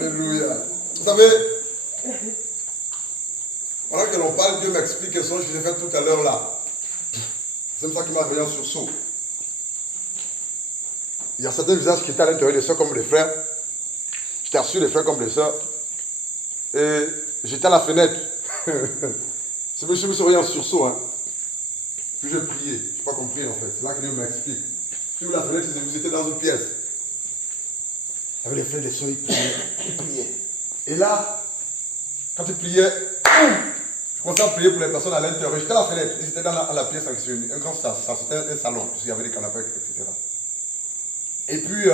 Alléluia. Vous savez, pendant que l'on parle, Dieu m'explique ce que j'ai fait tout à l'heure là. C'est ça qui m'a réveillé en sursaut. Il y a certains visages qui étaient à l'intérieur des soeurs comme des frères. J'étais assis des frères comme des soeurs. Et j'étais à la fenêtre. Je me suis réveillé en sursaut. Hein. Puis je priais. Je n'ai pas compris en fait. C'est là que Dieu m'explique. Puis la fenêtre, vous étiez dans une pièce. Il y avait les frères des soeurs, ils priaient. Et là, quand ils priaient, je commençais à prier pour les personnes à l'intérieur. J'étais à la fenêtre. Ils étaient dans la pièce avec un grand salon. C'était un salon. Parce qu'il y avait des canapés, etc. Et puis,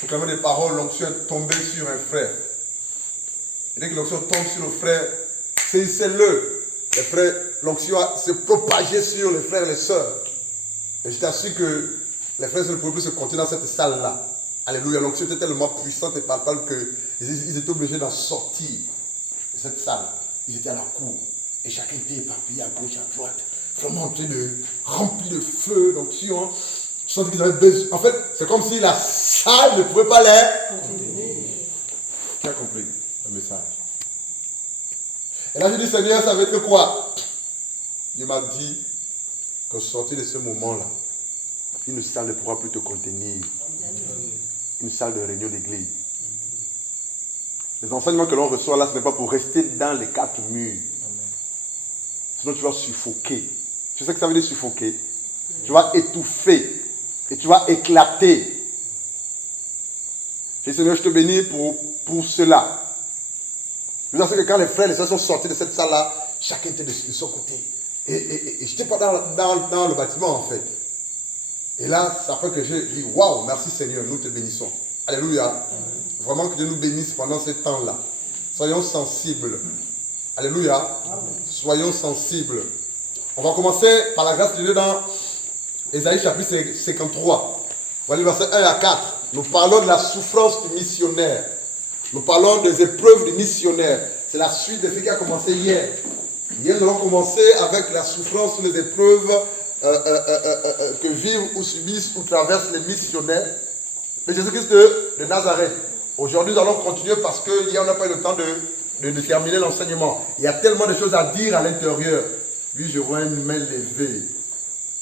pour quand même des paroles, l'onction est tombée sur un frère. Et dès que l'onction tombe sur le frère, saisissez-le. Les frères, l'onction s'est propagée sur les frères et les sœurs. Et j'étais assuré que les frères ne pouvaient plus se contenir dans cette salle-là. Alléluia. L'onction était tellement puissante et palpable qu'ils étaient obligés d'en sortir de cette salle. Ils étaient à la cour. Et chacun était éparpillé à gauche, à droite. Vraiment en train de remplir de feu, l'onction. Je sentais qu'ils avaient besoin. En fait, c'est comme si la salle ne pouvait pas les contenir. Qui a compris le message? Et là, je dis, Seigneur, ça veut dire quoi? Dieu m'a dit qu'au sortir de ce moment-là, une salle ne pourra plus te contenir. Une salle de réunion d'église. Les enseignements que l'on reçoit là, ce n'est pas pour rester dans les quatre murs. Sinon, tu vas suffoquer. Tu sais ce que ça veut dire suffoquer? Tu vas étouffer. Et tu vas éclater. Et Seigneur, je te bénis pour cela. Vous savez que quand les frères et les sœurs sont sortis de cette salle-là, chacun était de son côté. Et je n'étais pas dans le bâtiment en fait. Et là, c'est après que j'ai dit, waouh, merci Seigneur, nous te bénissons. Alléluia. Vraiment que Dieu nous bénisse pendant ce temps-là. Soyons sensibles. Alléluia. Soyons sensibles. On va commencer par la grâce de Dieu dans Ésaïe chapitre 53. Voilà, verset 1 à 4. Nous parlons de la souffrance du missionnaire. Nous parlons des épreuves du missionnaire. C'est la suite de ce qui a commencé hier. Hier, nous avons commencé avec la souffrance ou les épreuves que vivent ou subissent ou traversent les missionnaires de Jésus-Christ de Nazareth. Aujourd'hui, nous allons continuer parce que hier, on n'a pas eu le temps de terminer l'enseignement. Il y a tellement de choses à dire à l'intérieur. Oui, je vois une main levée.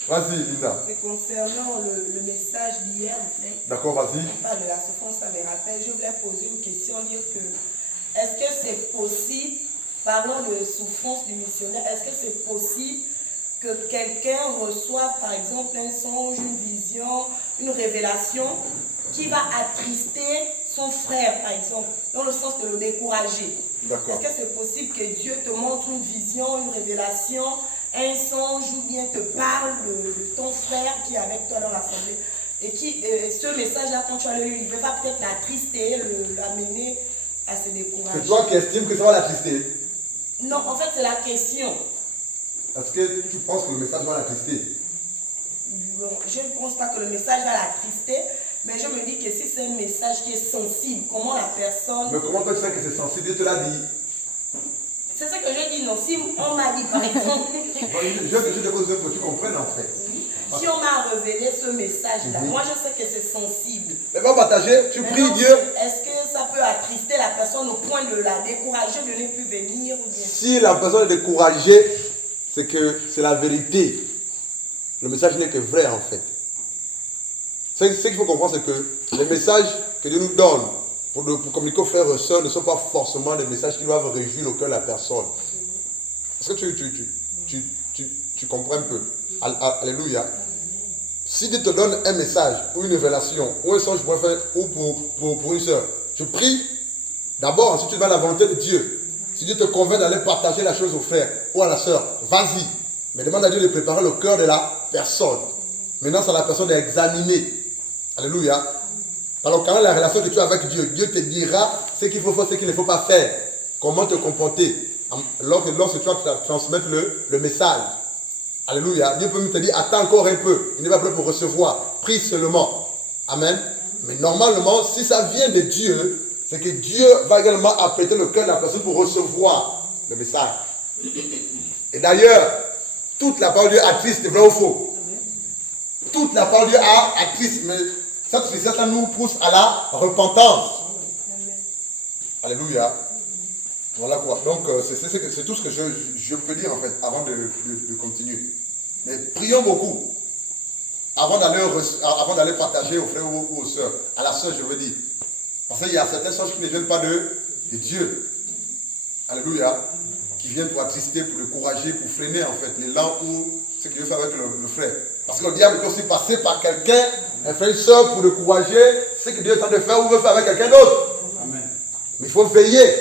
Vas-y, Linda. C'est concernant le message d'hier, en fait. D'accord, vas-y. On parle de la souffrance, ça me rappelle. Je voulais poser une question, dire que est-ce que c'est possible, parlons de souffrance du missionnaire, est-ce que c'est possible que quelqu'un reçoive, par exemple, un songe, une vision, une révélation qui va attrister son frère, par exemple, dans le sens de le décourager? D'accord. Est-ce que c'est possible que Dieu te montre une vision, une révélation, un songe ou bien te parle de ton frère qui est avec toi dans l'assemblée et qui, ce message-là, quand tu vas le lire, il va peut-être l'attrister, l'amener à se décourager. C'est toi qui estimes que ça va l'attrister? Non, en fait, c'est la question. Est-ce que tu penses que le message va l'attrister? Bon, je ne pense pas que le message va l'attrister, mais je me dis que si c'est un message qui est sensible, comment la personne... Mais comment toi tu sais que c'est sensible? Dieu te l'a dit. C'est ce que je dis, non. Si on m'a dit, par exemple... Je te pose que tu comprennes en fait. Si on m'a révélé ce message-là, moi je sais que c'est sensible. Mais va partager, tu pries Dieu. Est-ce que ça peut attrister la personne au point de la décourager de ne plus venir ou bien... Si la personne est découragée, c'est que c'est la vérité. Le message n'est que vrai en fait. Ce qu'il faut comprendre, c'est que les messages que Dieu nous donne pour communiquer aux frères et sœurs ne sont pas forcément des messages qui doivent réjouir le cœur de la personne. Est-ce que tu comprends un peu? Alléluia. Si Dieu te donne un message ou une révélation ou un songe pour un frère ou pour une sœur, tu pries d'abord, ensuite tu demandes la volonté de Dieu. Si Dieu te convainc d'aller partager la chose au frère ou à la sœur, vas-y. Mais demande à Dieu de préparer le cœur de la personne. Maintenant, c'est à la personne d'examiner. Alléluia. Alors, quand la relation que tu as avec Dieu, Dieu te dira ce qu'il faut faire, ce qu'il ne faut pas faire. Comment te comporter. Lorsque tu vas transmettre le message. Alléluia. Dieu peut même te dire, attends encore un peu. Il n'est pas prêt pour recevoir. Prie seulement. Amen. Mais normalement, si ça vient de Dieu, c'est que Dieu va également apprêter le cœur de la personne pour recevoir le message. Et d'ailleurs, toute la parole de Dieu attriste, c'est vrai ou faux? Toute la parole de Dieu attriste, mais cette tristesse-là nous pousse à la repentance. Alléluia. Voilà quoi. Donc, c'est tout ce que je peux dire en fait, avant de continuer. Mais prions beaucoup, avant d'aller partager aux frères ou aux sœurs, à la sœur, je veux dire. Parce qu'il y a certaines choses qui ne viennent pas de Dieu. Alléluia. Qui viennent pour attrister, pour le décourager, pour freiner en fait l'élan ou ce qu'il veut faire avec le frère. Parce que le diable est aussi passé par quelqu'un, un frère, une sœur, pour décourager ce que Dieu est en train de faire ou veut faire avec quelqu'un d'autre. Amen. Mais il faut veiller.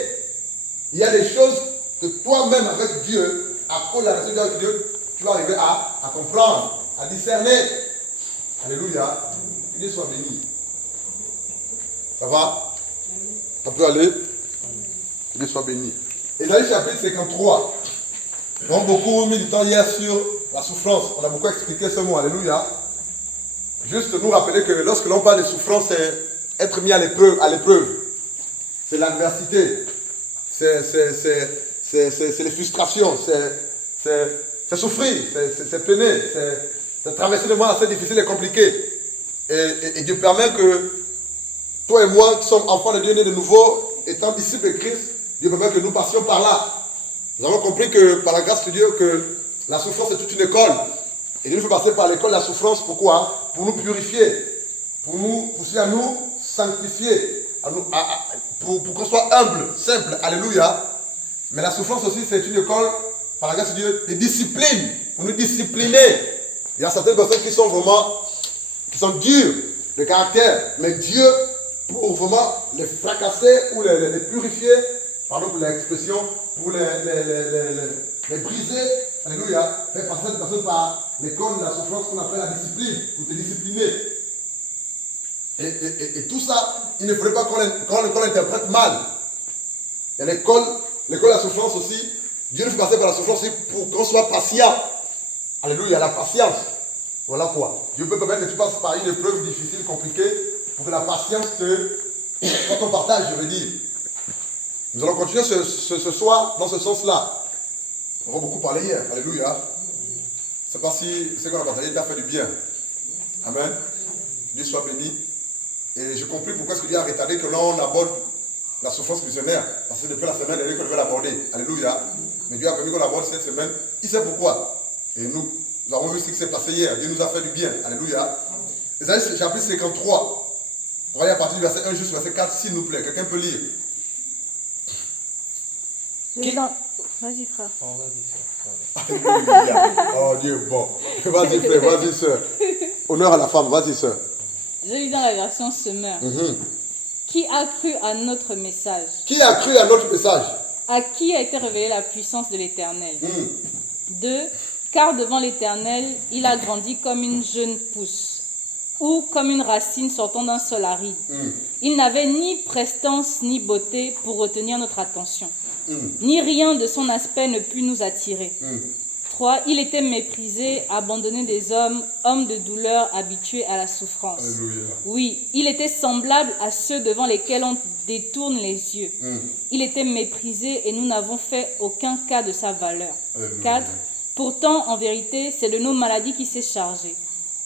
Il y a des choses que toi-même avec Dieu, à cause de la relation avec Dieu, tu vas arriver à comprendre, à discerner. Alléluia. Que Dieu soit béni. Ça va? Ça peut aller? Que Dieu soit béni. Ésaïe chapitre 53. On a beaucoup mis du temps hier sur la souffrance. On a beaucoup expliqué ce mot. Alléluia. Juste nous rappeler que lorsque l'on parle de souffrance, c'est être mis à l'épreuve. C'est l'adversité. C'est les frustrations. C'est souffrir. C'est peiner. C'est traverser des moments assez difficiles et compliqués. Et Dieu permet que toi et moi, qui sommes enfants de Dieu nés de nouveau, étant disciples de Christ, Dieu permet que nous passions par là. Nous avons compris que par la grâce de Dieu, que la souffrance est toute une école. Et Dieu nous fait passer par l'école de la souffrance. Pourquoi? Pour nous purifier. Pour nous pousser à nous sanctifier. Pour qu'on soit humble, simple. Alléluia. Mais la souffrance aussi, c'est une école, par la grâce de Dieu, de discipline. Pour nous discipliner. Il y a certaines personnes qui sont dures de caractère. Mais Dieu, pour vraiment les fracasser ou les purifier, pardon pour l'expression, pour les briser, alléluia, faire passer cette personne par l'école de la souffrance qu'on appelle la discipline, pour te discipliner. Et tout ça, il ne faudrait pas qu'on l'interprète mal. Et l'école de la souffrance aussi, Dieu nous fait passer par la souffrance aussi pour qu'on soit patient. Alléluia, la patience. Voilà quoi. Dieu peut permettre que tu passes par une épreuve difficile, compliquée, pour que la patience quand on partage, je veux dire. Nous allons continuer ce soir dans ce sens-là. On va beaucoup parler hier. Alléluia. Je ne sais pas si ce qu'on a partagé t'a fait du bien. Amen. Dieu soit béni. Et j'ai compris pourquoi Dieu a retardé que l'on aborde la souffrance missionnaire. Parce que depuis la semaine dernière qu'on devait l'aborder. Alléluia. Mais Dieu a permis qu'on l'aborde cette semaine. Il sait pourquoi. Et nous avons vu ce qui s'est passé hier. Dieu nous a fait du bien. Alléluia. Ésaïe chapitre 53. On va aller à partir du verset 1 jusqu'au verset 4, s'il nous plaît. Quelqu'un peut lire. Vas-y, frère. Alléluia. Oh Dieu, bon. Vas-y, frère, vas-y, sœur. Honneur à la femme, vas-y, sœur. Je lis dans la version Semeur. Qui a cru à notre message? Qui a cru à notre message? À qui a été révélée la puissance de l'Éternel? 2. Car devant l'Éternel, il a grandi comme une jeune pousse, ou comme une racine sortant d'un sol aride. Il n'avait ni prestance ni beauté pour retenir notre attention. Ni rien de son aspect ne put nous attirer. 3. Il était méprisé, abandonné des hommes, homme de douleur, habitué à la souffrance. Alléluia. Oui, il était semblable à ceux devant lesquels on détourne les yeux. Il était méprisé et nous n'avons fait aucun cas de sa valeur. Alléluia. 4. Pourtant, en vérité, c'est de nos maladies qu'il s'est chargé.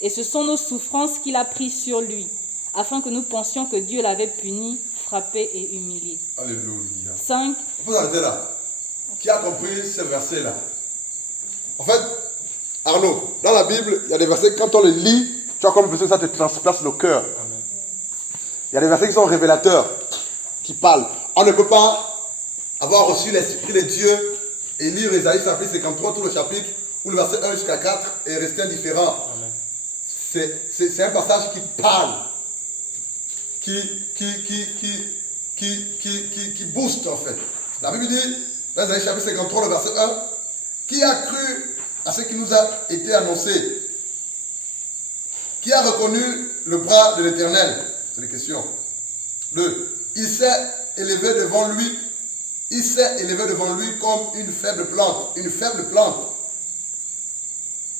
Et ce sont nos souffrances qu'il a prises sur lui, afin que nous pensions que Dieu l'avait puni, frappé et humilié. Alléluia. 5. On peut arrêter là. Qui a compris ce verset-là? En fait, Arnaud, dans la Bible, il y a des versets, quand on les lit, tu as comme l'impression que ça te transperce le cœur. Il y a des versets qui sont révélateurs, qui parlent. On ne peut pas avoir reçu l'Esprit de Dieu et lire Ésaïe chapitre 53, tout le chapitre, ou le verset 1 jusqu'à 4, et rester indifférent. C'est un passage qui parle, qui booste en fait. La Bible dit, dans Ésaïe chapitre 53, le verset 1, qui a cru à ce qui nous a été annoncé? Qui a reconnu le bras de l'Éternel? C'est la question. 2. Il s'est élevé devant lui. Il s'est élevé devant lui comme une faible plante. Une faible plante.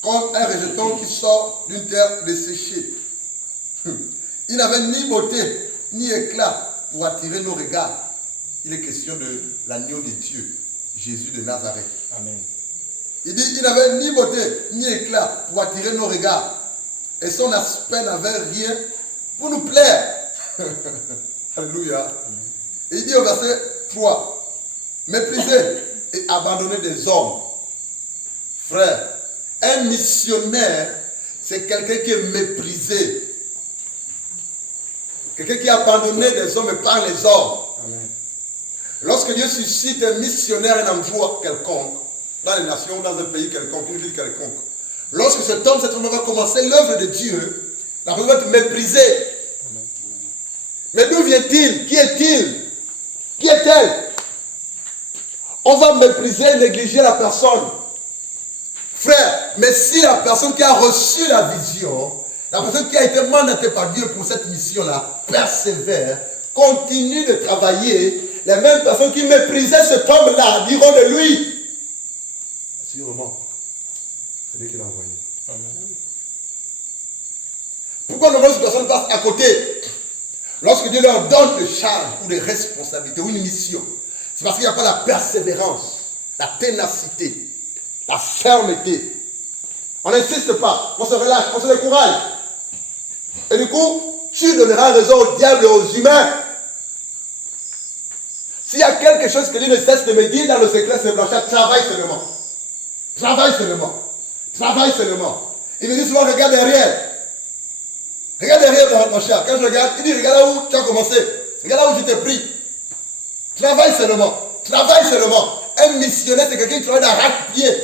Comme un rejeton qui sort d'une terre desséchée. Il n'avait ni beauté, ni éclat pour attirer nos regards. Il est question de l'agneau de Dieu, Jésus de Nazareth. Amen. Il dit, il n'avait ni beauté, ni éclat pour attirer nos regards. Et son aspect n'avait rien pour nous plaire. Alléluia. Et il dit au verset 3. Mépriser et abandonner des hommes. Frère, un missionnaire, c'est quelqu'un qui est méprisé. Quelqu'un qui a abandonné des hommes et par les hommes. Amen. Lorsque Dieu suscite un missionnaire, un endroit quelconque, dans les nations, dans un pays quelconque, une ville quelconque, lorsque cet homme, cette femme va commencer l'œuvre de Dieu, la personne va être méprisée. Amen. Mais d'où vient-il? Qui est-il? Qui est-elle? On va mépriser, négliger la personne. Frère, mais si la personne qui a reçu la vision, la personne qui a été mandatée par Dieu pour cette mission-là, persévère, continue de travailler, les mêmes personnes qui méprisaient cet homme-là diront de lui: sûrement, c'est lui qui l'a envoyé. Amen. Pourquoi nombreuses personnes passent à côté lorsque Dieu leur donne des charges ou des responsabilités ou une mission? C'est parce qu'il n'y a pas la persévérance, la ténacité, la fermeté. On n'insiste pas, on se relâche, on se décourage. Et du coup, tu donneras raison au diable et aux humains. S'il y a quelque chose que Dieu ne cesse de me dire dans le secret, c'est Blanchard: travaille seulement. Travaille seulement. Travaille seulement. Il me dit souvent: regarde derrière. Regarde derrière, Blanchard. Quand je regarde, il dit: regarde là où tu as commencé. Regarde là où je t'ai pris. Travaille seulement. Travaille seulement. Un missionnaire, c'est quelqu'un qui travaille d'arrache-pied.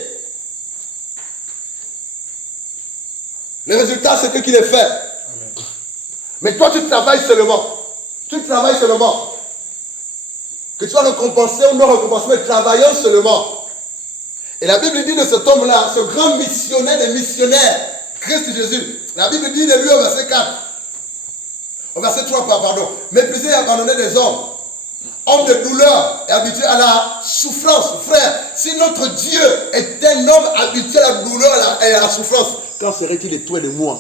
Le résultat, c'est qu'il est fait. Amen. Mais toi, tu travailles seulement. Tu travailles seulement. Que tu sois récompensé ou non récompensé, mais travaillons seulement. Et la Bible dit de cet homme-là, ce grand missionnaire des missionnaires, Christ Jésus. La Bible dit de lui au verset 4. Au verset 3, pardon. Mépriser et abandonner des hommes. Homme de douleur et habitué à la souffrance. Frère, si notre Dieu est un homme habitué à la douleur et à la souffrance, quand serait-il de toi et de moi?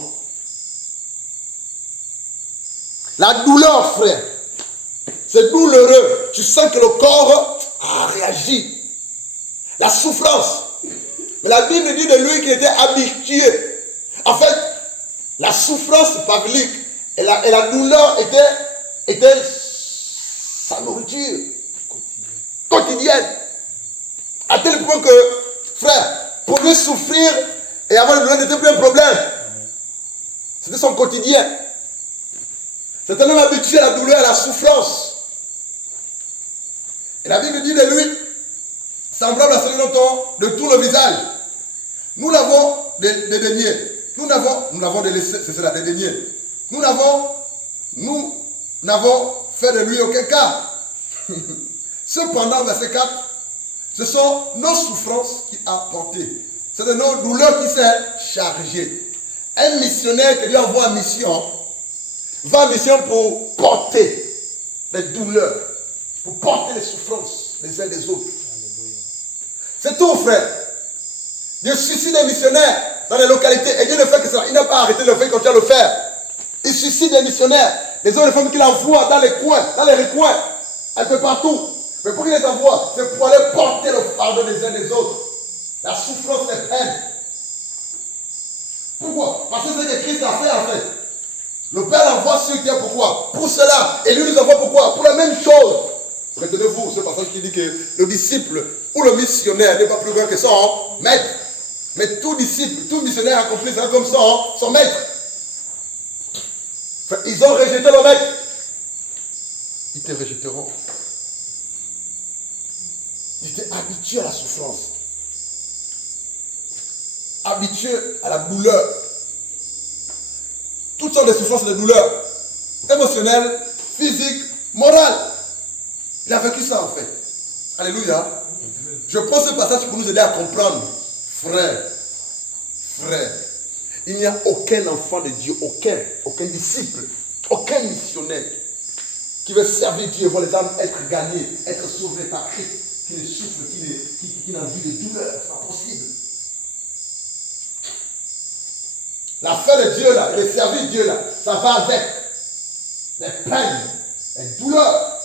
La douleur, frère, c'est douloureux. Tu sens que le corps a réagi. La souffrance. Mais la Bible dit de lui qu'il était habitué. En fait, la souffrance pavlique et la douleur était sa nourriture quotidienne. À tel point que, frère, pour lui souffrir et avoir le douleur n'était plus un problème. C'était son quotidien. C'est un homme habitué à la douleur, à la souffrance. Et la Bible dit de lui, semblable à celui de tout le visage. Nous l'avons des deniers. Nous n'avons des laissés, c'est cela, des deniers. Nous n'avons fait de lui aucun cas. Cependant, verset 4, ce sont nos souffrances qu'il a portées. C'est de nos douleurs qui s'est chargé. Un missionnaire que Dieu envoie en mission, va en mission pour porter les douleurs, pour porter les souffrances les uns des autres. C'est tout, frère. Dieu suscite des missionnaires dans les localités et Dieu ne fait que ça. Il n'a pas arrêté de le faire, il continue à le faire. Il suscite des missionnaires, des hommes et femmes qu'il envoie dans les coins, dans les recoins, un peu partout. Mais pour qu'il les envoie, c'est pour aller porter le fardeau des uns des autres. La souffrance est peine. Pourquoi? Parce que c'est ce que Christ a fait en fait. Le Père l'envoie sur terre, pourquoi? Pour cela. Et lui nous envoie pourquoi? Pour la même chose. Retenez-vous ce passage qui dit que le disciple ou le missionnaire n'est pas plus grand que son maître. Mais tout disciple, tout missionnaire accompli sera comme son maître. Enfin, ils ont rejeté le maître. Ils te rejetteront. Ils étaient habitués à la souffrance. Habitués à la douleur. Toutes sortes de souffrances et de douleurs. Émotionnelles, physiques, morales. Il a vécu ça en fait. Alléluia. Je prends ce passage pour nous aider à comprendre. Frère, il n'y a aucun enfant de Dieu, aucun disciple, aucun missionnaire qui veut servir Dieu et voir les âmes être gagnées, être sauvées par Christ, qui ne souffre, qui n'a vu de douleur. C'est pas possible. La fin de Dieu là, le servir Dieu là, ça va avec les peines, les douleurs,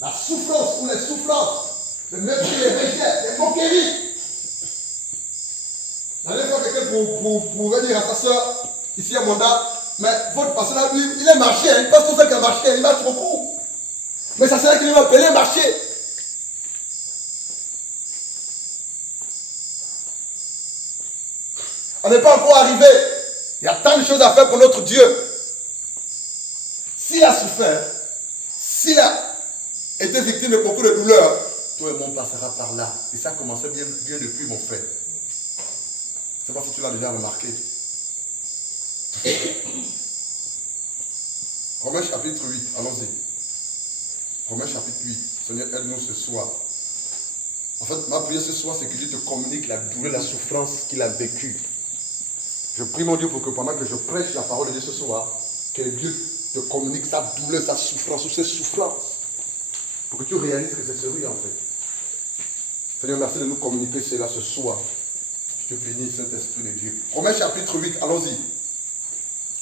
la souffrance ou les souffrances, le mépris, les rejets, les moqueries. La dernière fois, quelqu'un pouvait dire à sa soeur, ici à Monda, mais votre pasteur là, lui, il est marché, il passe tout ça qui a marché, il marche beaucoup. Mais ça serait qu'il va appeler marcher. On n'est pas encore arrivé. Il y a tant de choses à faire pour notre Dieu. S'il a souffert, s'il a été victime de beaucoup de douleurs, toi et moi on passera par là. Et ça a commencé bien depuis, mon frère. Je ne sais pas si tu l'as déjà remarqué. Romains chapitre 8, allons-y. Romains chapitre 8. Seigneur, aide-nous ce soir. En fait, ma prière ce soir, c'est que Dieu te communique la douleur, la souffrance qu'il a vécue. Je prie mon Dieu pour que pendant que je prêche la parole de Dieu ce soir, que Dieu te communique sa douleur, sa souffrance ou ses souffrances. Pour que tu réalises que c'est sérieux en fait. Seigneur, merci de nous communiquer cela ce soir. Je te bénis, Saint-Esprit de Dieu. Romains chapitre 8, allons-y.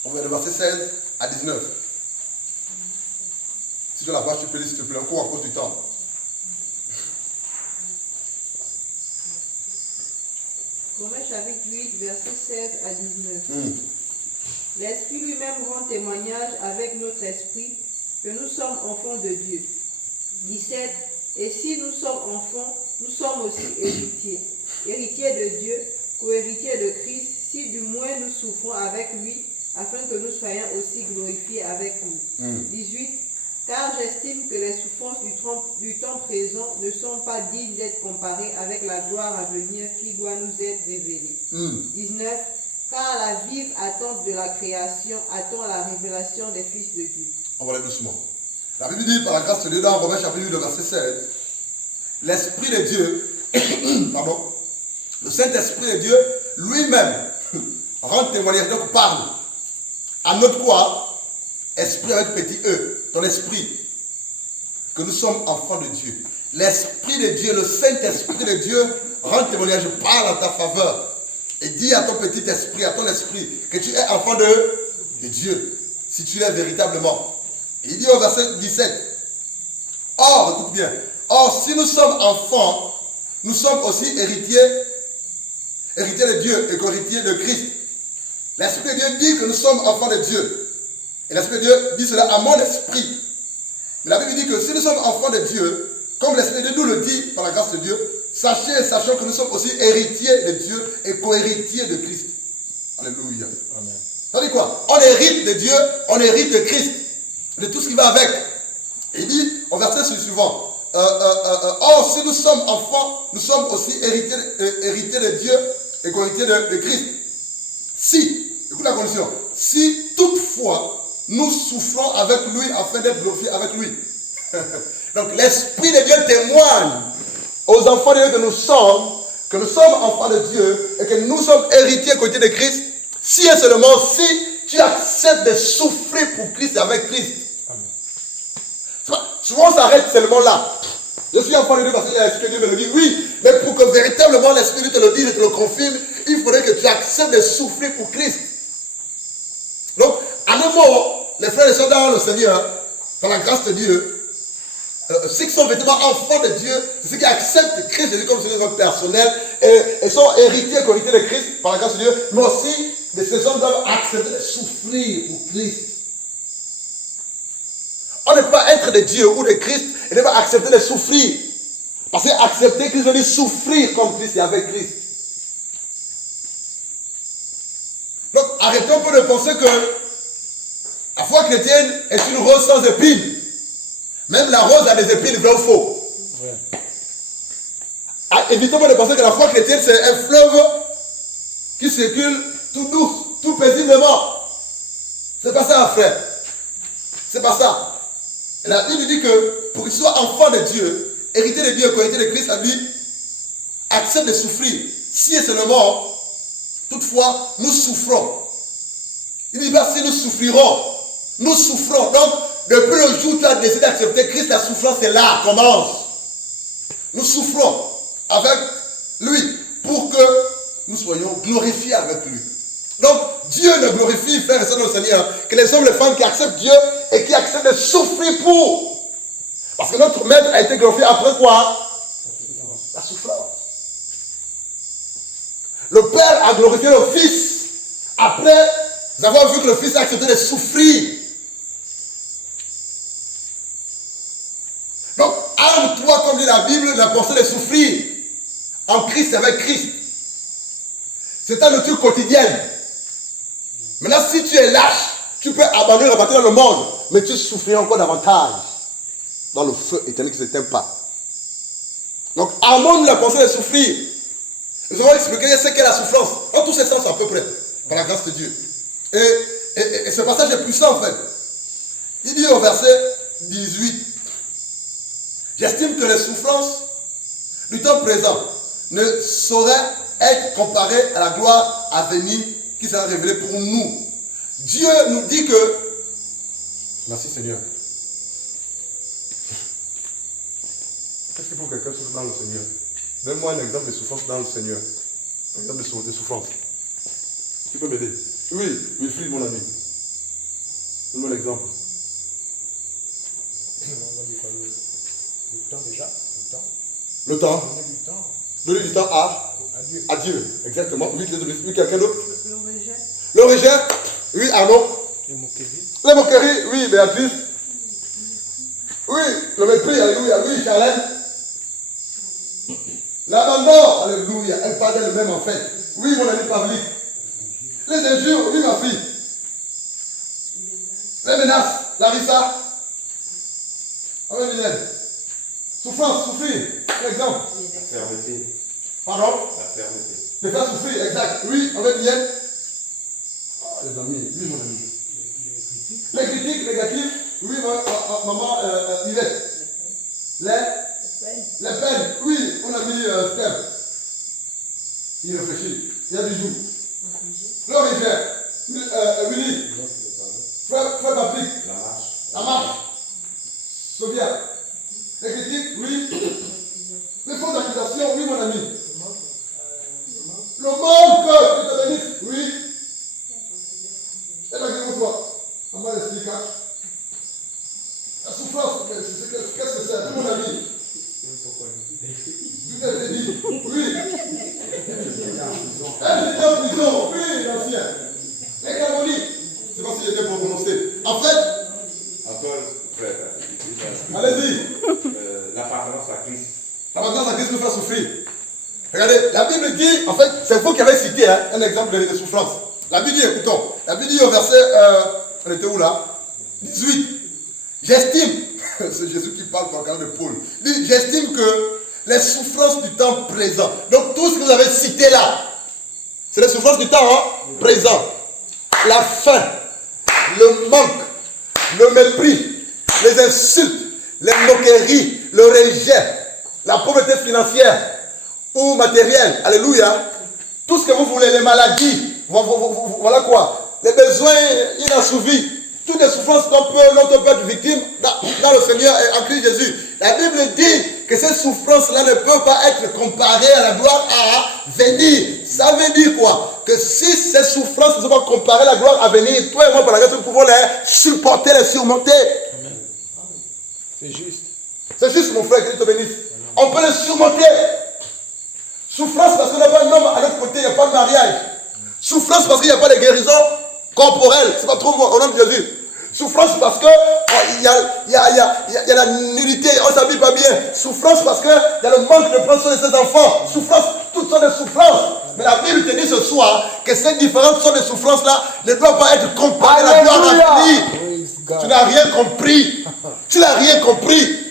On va de verset 16 à 19. Si tu as la page, tu peux lire s'il te plaît, encore à cause du temps. Romains chapitre 8, verset 16 à 19. L'Esprit lui-même rend témoignage avec notre esprit que nous sommes enfants de Dieu. 17. Et si nous sommes enfants, nous sommes aussi héritiers. Héritiers de Dieu, co-héritiers de Christ, si du moins nous souffrons avec lui, afin que nous soyons aussi glorifiés avec lui. 18. Car j'estime que les souffrances du temps présent ne sont pas dignes d'être comparées avec la gloire à venir qui doit nous être révélée. 19. Car la vive attente de la création attend la révélation des fils de Dieu. On va aller doucement. La Bible dit par la grâce de Dieu dans Romains chapitre 8, verset 16, l'Esprit de Dieu, pardon, le Saint-Esprit de Dieu lui-même rend témoignage, donc parle à notre quoi? Esprit avec petit e, ton esprit, que nous sommes enfants de Dieu. L'Esprit de Dieu, le Saint-Esprit de Dieu rend témoignage, parle en ta faveur et dit à ton petit esprit, à ton esprit, que tu es enfant de Dieu, si tu es véritablement. Et il dit au verset 17, or, écoute bien, or si nous sommes enfants, nous sommes aussi héritiers de Dieu et co-héritiers de Christ. L'Esprit de Dieu dit que nous sommes enfants de Dieu. Et l'Esprit de Dieu dit cela à mon esprit. Mais la Bible dit que si nous sommes enfants de Dieu, comme l'Esprit de Dieu nous le dit par la grâce de Dieu, sachons que nous sommes aussi héritiers de Dieu et co-héritiers de Christ. Alléluia. Amen. Ça dit quoi? On hérite de Dieu, on hérite de Christ, de tout ce qui va avec. Et il dit au verset suivant, or si nous sommes enfants, nous sommes aussi héritiers de Dieu et co-héritiers de Christ. Si, écoute la condition, si toutefois nous souffrons avec lui afin d'être glorifiés avec lui. Donc l'Esprit de Dieu témoigne aux enfants de Dieu que nous sommes enfants de Dieu et que nous sommes héritiers à côté de Christ, si et seulement si tu acceptes de souffrir pour Christ et avec Christ. Amen. Souvent on s'arrête seulement là. Je suis enfant de Dieu parce que l'Esprit de Dieu me le dit, oui, mais pour que véritablement l'Esprit de Dieu te le dise et te le confirme, il faudrait que tu acceptes de souffrir pour Christ. Donc, à un moment, les frères et sœurs dans le Seigneur, par la grâce de Dieu, ceux qui sont véritablement enfants de Dieu, c'est ceux qui acceptent Christ Jésus comme Seigneur personnel et sont héritiers de Christ par la grâce de Dieu, mais aussi ces hommes doivent accepter de souffrir pour Christ. On ne peut pas être de Dieu ou de Christ et ne pas accepter de souffrir. Parce que accepter Christ veut dire souffrir comme Christ et avec Christ. Donc arrêtons un peu de penser que la foi chrétienne est une rose sans épines. Même la rose a des épines, vrai ou faux. Ouais. Évitons de penser que la foi chrétienne c'est un fleuve qui circule tout douce, tout paisiblement. C'est pas ça, frère. C'est pas ça. Et la Bible dit que pour qu'il soit enfant de Dieu, hérité de Dieu, co-hérité de Christ, a dit accepte de souffrir. Si et seulement, toutefois, nous souffrons. Il dit pas si nous souffrirons. Nous souffrons. Donc, depuis le jour où tu as décidé d'accepter Christ, la souffrance est là, commence. Nous souffrons avec lui pour que nous soyons glorifiés avec lui. Donc, Dieu ne glorifie, frères et sœurs dans le Seigneur, que les hommes et les femmes qui acceptent Dieu et qui acceptent de souffrir pour. Parce que notre maître a été glorifié après quoi? La souffrance. Le Père a glorifié le Fils après avoir vu que le Fils a accepté de souffrir. Accorde-toi, comme dit la Bible, la pensée de souffrir en Christ avec Christ. C'est ta nature quotidienne. Maintenant, si tu es lâche, tu peux abandonner, repartir dans le monde, mais tu souffriras encore davantage dans le feu éternel qui ne s'éteint pas. Donc, armons la pensée de souffrir. Nous allons expliquer ce qu'est la souffrance, dans tous ces sens à peu près, par la grâce de Dieu. Et ce passage est puissant en fait. Il dit au verset 18, j'estime que les souffrances du temps présent ne sauraient être comparées à la gloire à venir qui sera révélée pour nous. Dieu nous dit que... Merci Seigneur. Qu'est-ce qu'il faut que quelqu'un souffre dans le Seigneur? Donne-moi un exemple de souffrance dans le Seigneur. Un exemple de souffrance. Tu peux m'aider? Oui, Wilfried, mon ami. Donne-moi l'exemple. On va dire le temps déjà. Le temps. Donner du temps à Dieu. À Dieu. Exactement. Oui, quelqu'un d'autre? Le rejet. Le rejet. Oui, Arnaud. Les moqueries. Les moqueries. Oui, Béatrice. Oui, le mépris. Alléluia. Oui, Charlène. L'abandon. Alléluia. Elle parle d'elle-même en fait. Oui, mon ami Pavlik. Les injures. Oui, ma fille. Les menaces. Larissa. Amen, Liliane. Souffrance, souffrir. Un exemple. La fermeté. Pardon? La fermeté. Les faire souffrir, exact. Oui, avec Liliane. Ah, les amis. Oui, mon ami. Les critiques négatives. Oui, maman Yvette. Les peines. Oui, mon ami Steph. Il réfléchit. Il y a des jours. Le rejet. Willy. Frère Patrick. La marche. La marche. Sophia. Les critiques, oui. Les fausses accusations, oui, mon ami. Le manque, que te bénisse, oui. Et la guérison, on va l'expliquer. La souffrance, qu'est-ce que c'est, mon ami? Tu t'es dit, oui. Elle était en prison, oui, l'ancien. Les calomnies, c'est pas si j'étais pour prononcer. En fait, Encore, frère, allez-y. l'appartenance à Christ. L'appartenance à Christ nous fait souffrir. Regardez, la Bible dit, en fait, c'est vous qui avez cité un exemple de souffrance. La Bible dit, écoutons, la Bible dit au verset, on était où là? 18. J'estime, c'est Jésus qui parle par le de Paul, il dit, j'estime que les souffrances du temps présent, donc tout ce que vous avez cité là, c'est les souffrances du temps présent. La faim, le manque, le mépris, les insultes, les moqueries, le rejet, la pauvreté financière ou matérielle, alléluia, tout ce que vous voulez, les maladies, voilà quoi, les besoins inassouvis, toutes les souffrances dont on peut être victime dans le Seigneur et en Christ Jésus. La Bible dit que ces souffrances-là ne peuvent pas être comparées à la gloire à venir. Ça veut dire quoi? Que si ces souffrances ne sont pas comparées à la gloire à venir, toi et moi, par la grâce, nous pouvons les supporter, les surmonter. C'est juste. C'est juste, mon frère, que Dieu te bénisse. On peut les surmonter. Souffrance parce qu'on n'a pas un homme à l'autre côté, il n'y a pas de mariage. Souffrance parce qu'il n'y a pas de guérison corporelle. C'est pas trop au nom de Jésus. Souffrance parce que il y a la nullité, on ne s'habille pas bien. Souffrance parce qu'il y a le manque de prendre soin de ses enfants. Souffrance, toutes sortes de souffrances. Mais la Bible te dit ce soir que ces différentes sortes de souffrances-là ne doivent pas être comparées à la gloire à venir. Tu n'as rien compris. Tu n'as rien compris.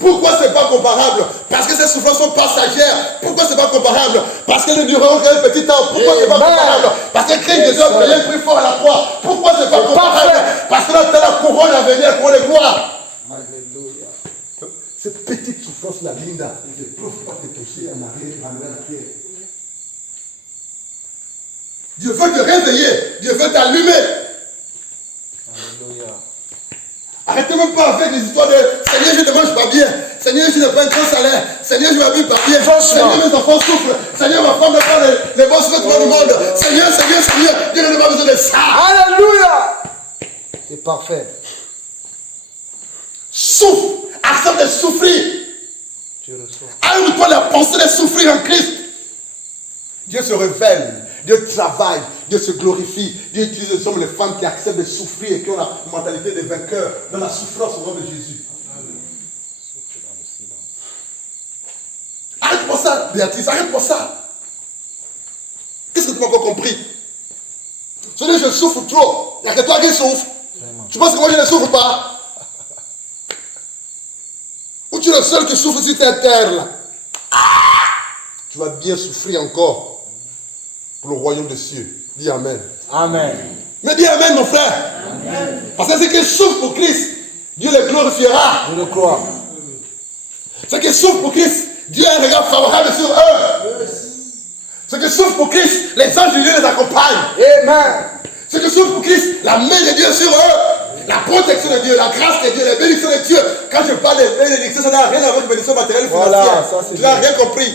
Pourquoi c'est pas comparable? Parce que ces souffrances sont passagères. Pourquoi c'est pas comparable? Parce qu'elles ne dureront qu'un petit temps. Pourquoi c'est pas comparable? Parce que Christ Jésus a payé un prix fort à la croix. Pourquoi c'est pas comparable? Parce que là, tu as la couronne à venir, la couronne de gloire. Alléluia. Cette petite souffrance-là, Linda, ne peut pas te toucher en arrière, ramener la pierre. Dieu veut te réveiller. Dieu veut t'allumer. Alléluia. Arrêtez même pas avec les histoires de Seigneur, je ne mange pas bien. Seigneur, je n'ai pas un grand salaire. Seigneur, je ne m'habille pas bien. Seigneur, mes enfants souffrent. Seigneur, ma femme n'a pas les bons vêtements du monde. Seigneur, Dieu n'a pas besoin de ça. Alléluia. C'est parfait. Souffre. Accepte de souffrir. Tu reçois. Allume-toi la pensée de souffrir en Christ. Dieu se révèle. Dieu travaille, Dieu se glorifie. Dieu utilise les hommes et les femmes qui acceptent de souffrir et qui ont la mentalité des vainqueurs dans la souffrance au nom de Jésus. Béatrice, arrête-moi ça. Qu'est-ce que tu m'as encore compris? Je dis, je souffre trop. Il n'y a que toi qui souffres. Tu penses que moi je ne souffre pas? Ou tu es le seul qui souffre sur cette terre là? Tu vas bien souffrir encore pour le royaume des cieux. Dis Amen. Amen. Mais dis Amen, mon frère. Amen. Parce que ceux qui souffrent pour Christ, Dieu les glorifiera. Je le crois. Ceux qui souffrent pour Christ, Dieu a un regard favorable sur eux. Ceux qui souffrent pour Christ, les anges de Dieu les accompagnent. Amen. Ceux qui souffrent pour Christ, la main de Dieu sur eux. La protection de Dieu, la grâce de Dieu, les bénédictions de Dieu. Quand je parle de bénédictions, ça n'a rien à voir avec les bénédictions matérielles Voilà, financières. ça, c'est Tu n'as bien. rien compris.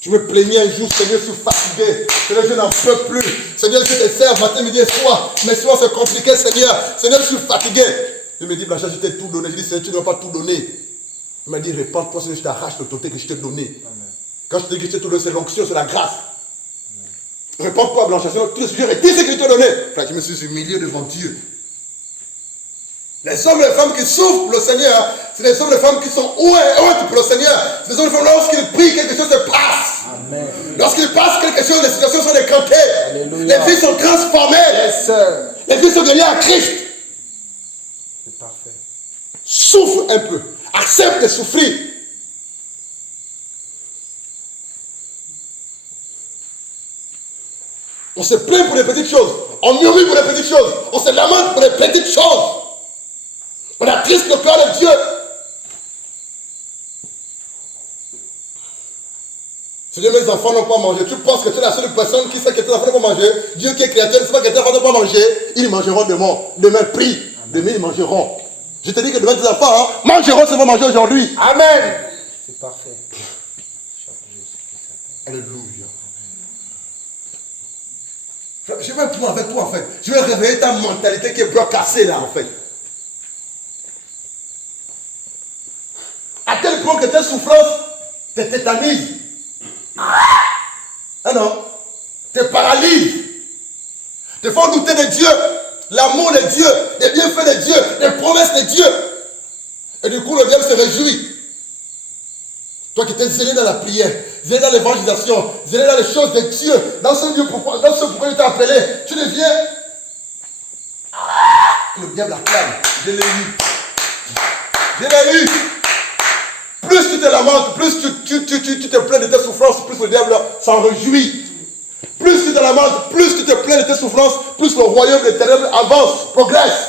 Je me plaignais un jour, Seigneur, je suis fatigué. Seigneur, je n'en peux plus. Seigneur, je te sers matin, midi et soir. Mais souvent, c'est compliqué, Seigneur. Seigneur, je suis fatigué. Il me dit, Blanchard, je t'ai tout donné. Je dis, Seigneur, tu ne vas pas tout donner. Il m'a dit, répands-toi, Seigneur, je t'arrache l'autorité que je t'ai donnée. Quand je te dis que je t'ai tout donné, c'est l'onction, c'est la grâce. Réponds-toi, Blanchard, Seigneur, tout ce que je retire, ce que je t'ai donné. Frère, je me suis humilié devant Dieu. Les hommes et les femmes qui souffrent pour le Seigneur, c'est les hommes et les femmes qui sont honte pour le Seigneur. C'est les hommes et les femmes, lorsqu'ils prient, quelque chose se passe. Amen. Lorsqu'il passe quelque chose, les situations sont décantées. Alléluia. Les vies sont transformées. Yes, sir. Les vies sont données à Christ. C'est parfait. Souffre un peu. Accepte de souffrir. On se plaint pour les petites choses. On murmure pour les petites choses. On se lamente pour les petites choses. On attriste le cœur de Dieu. Seigneur, mes enfants n'ont pas mangé. Tu penses que tu es la seule personne qui sait que tes enfants n'ont pas mangé? Dieu qui est créateur ne sait pas que tes enfants n'ont pas mangé. Ils mangeront demain. Demain, prie. Demain, ils mangeront. Je te dis que demain, tes enfants mangeront ce qu'ils vont manger aujourd'hui. Amen. C'est parfait. Alléluia. Je vais prendre avec toi en fait. Je vais réveiller ta mentalité qui est bien cassée là en fait. À tel point que tes souffrances te tétanisent. Ah non. Te paralysent. Te font douter de Dieu. L'amour de Dieu. Les bienfaits de Dieu. Les promesses de Dieu. Et du coup le diable se réjouit. Toi qui étais zélé dans la prière, zélé dans l'évangélisation, zélé dans les choses de Dieu, dans ce Dieu pourquoi il t'a appelé, tu deviens. Le diable acclame. Je l'ai eu. Je l'ai eu. Plus tu te lamentes, plus tu te plains de tes souffrances, plus le diable s'en réjouit. Plus tu te lamentes, plus tu te plains de tes souffrances, plus le royaume des ténèbres avance, progresse.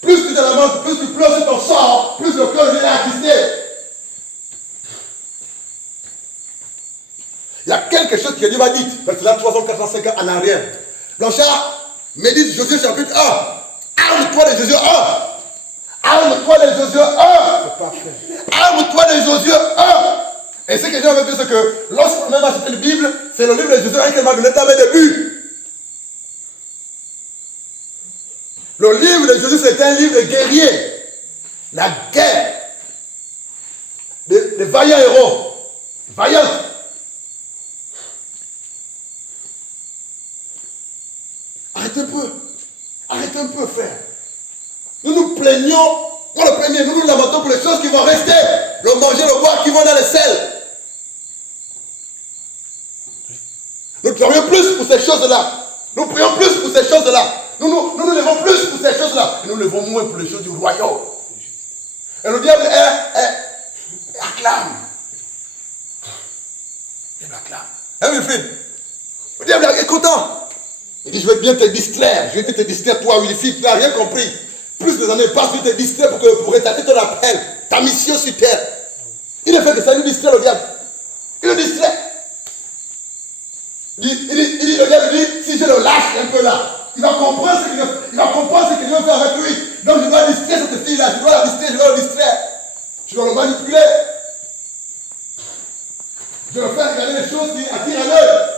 Plus tu te lamentes, plus tu pleures sur ton sort, plus le cœur vient attrister. Il y a quelque chose que Dieu m'a dit, parce que là, 385 ans en arrière. Blanchard, médite Josué chapitre 1. Arme-toi de Josué 1. Arme-toi de Josué 1. C'est parfait. Arme-toi de Josué 1. Et ce que Dieu m'a dit, c'est que lorsqu'on a acheté la Bible, c'est le livre de Josué qu'elle m'a donné dans mes débuts. Le livre de Josué, c'est un livre de guerrier. La guerre. Des vaillants héros. Vaillants. Arrête un peu, frère. Nous nous plaignons pour le premier, nous nous lamentons pour les choses qui vont rester. Le manger, le boire qui vont dans le sel. Nous prions plus pour ces choses-là. Nous prions plus pour ces choses-là. Nous nous levons plus pour ces choses-là. Et nous levons moins pour les choses du royaume. Et le diable acclame. Il acclame. Hein, mes frères? Le diable est content. Il dit, je vais bien te distraire. Je vais bien te distraire, toi, Wilfried, tu n'as rien compris. Plus les années passent, je vais te distraire pour retarder ton appel, ta mission sur terre. Il ne fait que ça, il nous distrait, le diable. Il nous distrait. Le diable dit, si je le lâche un peu là, il va comprendre ce que je veux faire avec lui. Donc je dois distraire cette fille-là, je dois la distraire, je dois le distraire. Je dois le manipuler. Je dois le faire regarder les choses qui attirent à l'œil.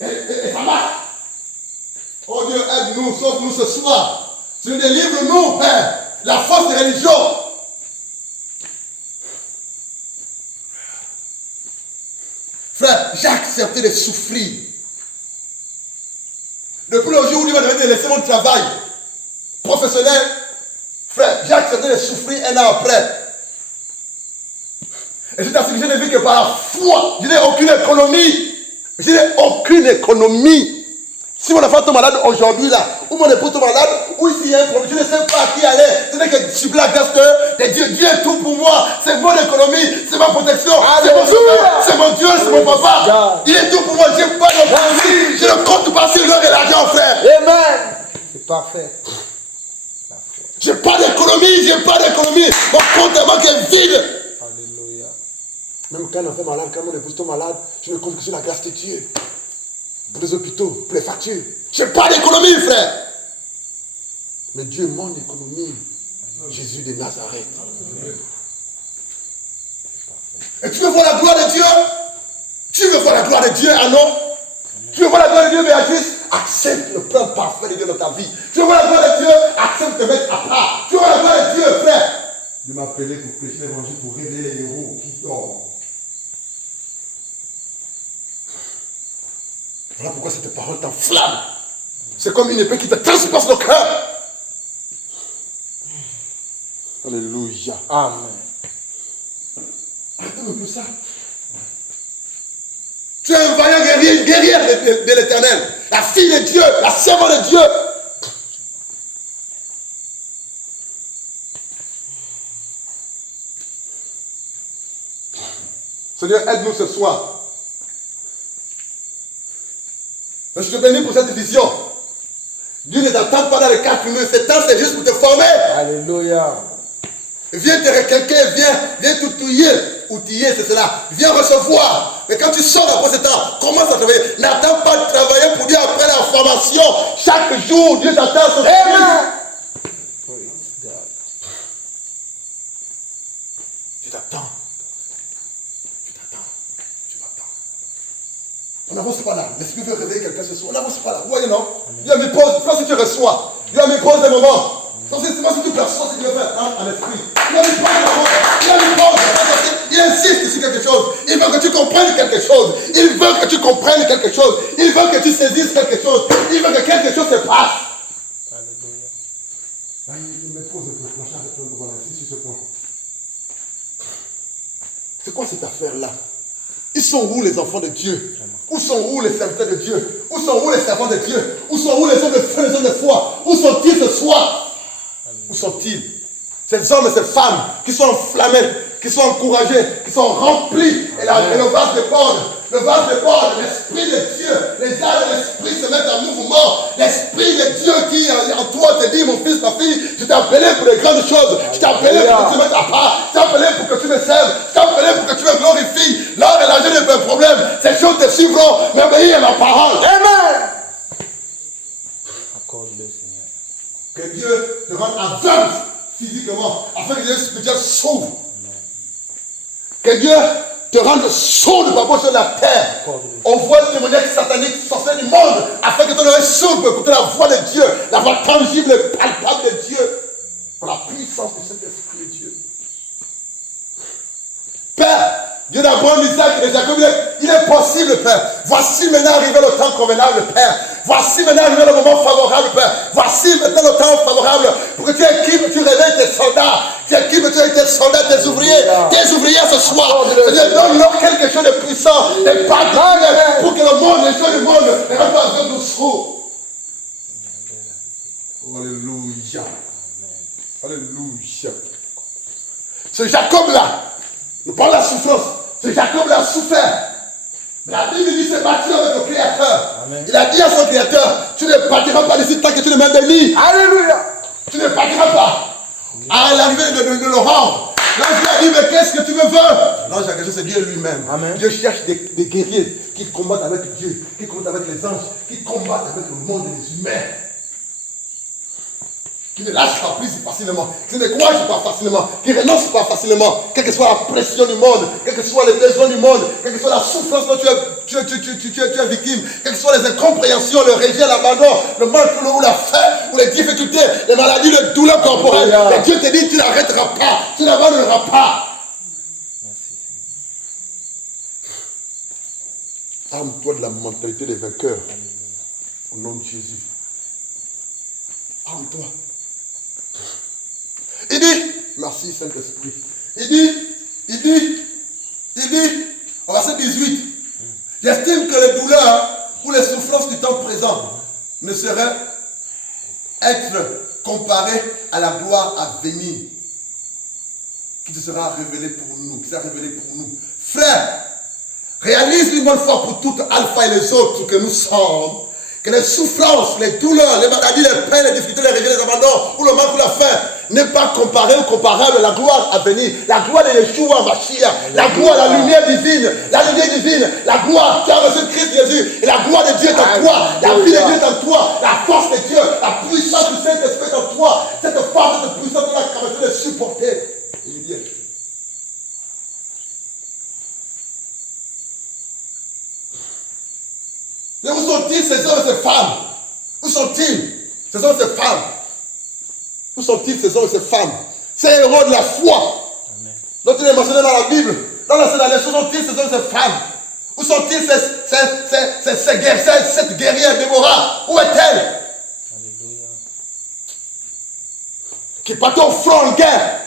Et ça marche. Oh Dieu, aide-nous, sauve-nous ce soir. Tu délivres-nous, Père, la force des religions. Frère, j'ai accepté de souffrir. Depuis le jour où Dieu m'a demandé de laisser mon travail professionnel, Frère, j'ai accepté de souffrir un an après. Et c'est ainsi que je n'ai vu que par la foi. Je n'ai aucune économie. Je n'ai aucune économie. Si mon enfant tombe malade aujourd'hui là, ou mon épouse tombe malade, ou s'il y a un problème, je ne sais pas à qui aller. Ce n'est que sur la grâce de Dieu. Dieu est tout pour moi. C'est mon économie, c'est ma protection, c'est mon sauveur, c'est mon Dieu, c'est mon papa. Il est tout pour moi. Je n'ai pas d'économie. Je ne compte pas sur l'or et l'argent, frère. Amen. C'est parfait. Je n'ai pas d'économie, je n'ai pas d'économie. Mon compte de banque est vide. Alléluia. Même quand on fait malade, quand mon épouse tombe malade, je ne compte que sur la grâce de Dieu. Pour les hôpitaux, pour les factures. Je n'ai pas d'économie, frère. Mais Dieu est mon économie. Jésus de Nazareth. Et tu veux voir la gloire de Dieu? Tu veux voir la gloire de Dieu, non? Tu veux voir la gloire de Dieu, Béatrice? Accepte le plan parfait de Dieu dans ta vie. Tu veux voir la gloire de Dieu? Accepte de te mettre à part. Tu veux voir la gloire de Dieu, frère? Dieu m'a appelé pour prêcher l'évangile, pour révéler les héros qui dorment. Voilà pourquoi cette parole t'enflamme. C'est comme une épée qui te transperce le cœur. Alléluia. Amen. Arrêtez un peu ça. Tu es un vaillant guerrier, une guerrière de l'Éternel. La fille de Dieu, la servante de Dieu. Seigneur, aide-nous ce soir. Je te bénis pour cette vision. Dieu ne t'attend pas dans les 4 minutes. Ce temps, c'est juste pour te former. Alléluia. Viens te requinquer, viens outiller, c'est cela. Viens recevoir. Mais quand tu sors après ce temps, commence à travailler. N'attends pas de travailler pour Dieu après la formation. Chaque jour, Dieu t'attend son service. Dieu t'attend. On n'avance pas là. L'Esprit veut réveiller quelqu'un ce soir. On n'avance pas là. Vous voyez, non? Dieu a mis pause. C'est pas si tu reçois. Dieu a mis pause des moments. C'est pas si tu perçois ce qu'il veut faire en esprit. Il a mis pause des moments. Il a mis pause. Il insiste sur quelque chose. Il veut que tu comprennes quelque chose. Il veut que tu comprennes quelque chose. Il veut que tu saisisses quelque chose. Il veut que quelque chose se passe. Alléluia. Il me pose un peu. J'arrête un peu. Voilà, ici sur ce point. C'est quoi cette affaire-là? Ils sont où les enfants de Dieu? Où sont où les serviteurs de Dieu? Où sont où les servants de Dieu? Où sont où les hommes de feu, les hommes de foi? Où sont-ils ce soir? Où sont-ils? Ces hommes et ces femmes qui sont enflammés, qui sont encouragés, qui sont remplis. Et le vase déborde. Le vase déborde. L'Esprit de Dieu, les âmes de l'Esprit se mettent en mouvement. L'Esprit de Dieu qui en toi te dit, mon fils, ma fille, je t'ai appelé pour de grandes choses. Je t'ai appelé pour que tu me mettes à part. Je t'ai appelé pour que tu me serves. Je t'ai appelé pour que tu me glorifies. L'or et l'argent n'est pas un problème. Ces choses te suivront. Mais obéis à ma parole. Amen. Accorde-le, Seigneur. Que Dieu te rende aveugle physiquement, afin que Dieu spirituel s'ouvre. Que Dieu te rende sourd par rapport sur la terre. On voit le démoniaque satanique sortir du monde, afin que ton oreille sourde pour écouter la voix de Dieu, la voix tangible et palpable de Dieu, pour la puissance de cet esprit de Dieu. Père, Dieu d'Abraham, Isaac et de Jacob, il est possible, Père. Voici maintenant arrivé le temps convenable, Père. Voici maintenant arrivé le moment favorable, Père. Voici maintenant le temps favorable pour que tu équipes, tu réveilles tes soldats. Tu équipes, tu équipes tes soldats, tes ouvriers ce soir. Seigneur, donne-leur quelque chose de puissant, de particulier, pour que le monde, les gens du monde, ne rendent pas avec nous sourds. Alléluia. Alléluia. Ce Jacob-là, nous parlons de la souffrance. Ce Jacob-là a souffert. Mais la Bible dit c'est battu avec le Créateur. Amen. Il a dit à son Créateur, tu ne partiras pas d'ici tant que tu ne m'as béni. Alléluia. Tu ne partiras pas. À l'arrivée de le rendre. L'ange lui a dit, mais qu'est-ce que tu me veux? L'ange a quelque chose, c'est Dieu lui-même. Dieu cherche des guerriers qui combattent avec Dieu, qui combattent avec les anges, qui combattent avec le monde des humains. Qui ne lâche pas prise facilement, qui ne courage pas facilement, qui ne renonce pas facilement, quelle que soit la pression du monde, quels que soient les besoins du monde, quelle que soit la souffrance dont tu es victime, quelles que soient les incompréhensions, le rejet, l'abandon, le manque ou la faim, ou les difficultés, les maladies, les douleurs corporelles. Et Dieu te dit, tu n'arrêteras pas, tu n'abandonneras pas. Arme-toi de la mentalité des vainqueurs. Au nom de Jésus. Arme-toi. Merci Saint-Esprit. Il dit, au verset 18, j'estime que les douleurs ou les souffrances du temps présent ne sauraient être comparées à la gloire à venir qui te sera révélée pour nous, qui sera révélée pour nous. Frère, réalise une bonne fois pour toutes, Alpha et les autres, que nous sommes, que les souffrances, les douleurs, les maladies, les peines, les difficultés, les regrets, les abandons, ou le manque ou la faim, n'est pas comparé ou comparable à la gloire à venir. La gloire de Yeshua Mashiach, la gloire, la lumière divine, la gloire qui a reçu Christ Jésus, et la gloire de Dieu est en toi, la vie de Dieu est en toi, la force de Dieu, la puissance du Saint-Esprit est en toi, cette force, cette puissance de la capacité de supporter. Il dit, et où sont-ils ces hommes et ces femmes? Où sont-ils ces hommes et ces femmes? Où sont-ils ces hommes et ces femmes? Ces héros de la foi dont il est mentionné dans la Bible, dans la Sénat, où sont-ils ces hommes et ces femmes? Où sont-ils cette guerrière Déborah? Où est-elle? Qui partait au front en guerre.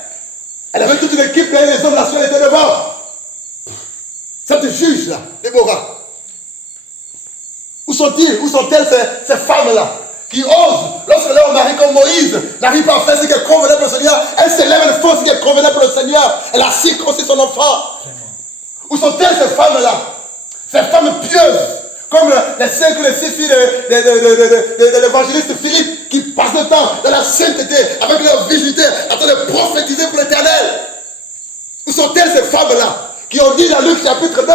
Elle avait toute une équipe, les hommes, la seule était devant. Cette juge-là, Déborah. Où sont-ils? Où sont-elles ces femmes-là qui osent, lorsque leur mari comme Moïse n'arrive pas à faire ce qui est convenable pour le Seigneur, elle s'élève, elle fait ce qui est convenable pour le Seigneur. Elle a circoncis son enfant. Où sont-elles ces femmes-là? Ces femmes pieuses, comme les 5 ou les 6 filles de l'évangéliste Philippe, qui passent le temps dans la sainteté, avec leur vigilité, en train de prophétiser pour l'Éternel. Où sont-elles ces femmes-là qui ont dit dans Luc chapitre 2,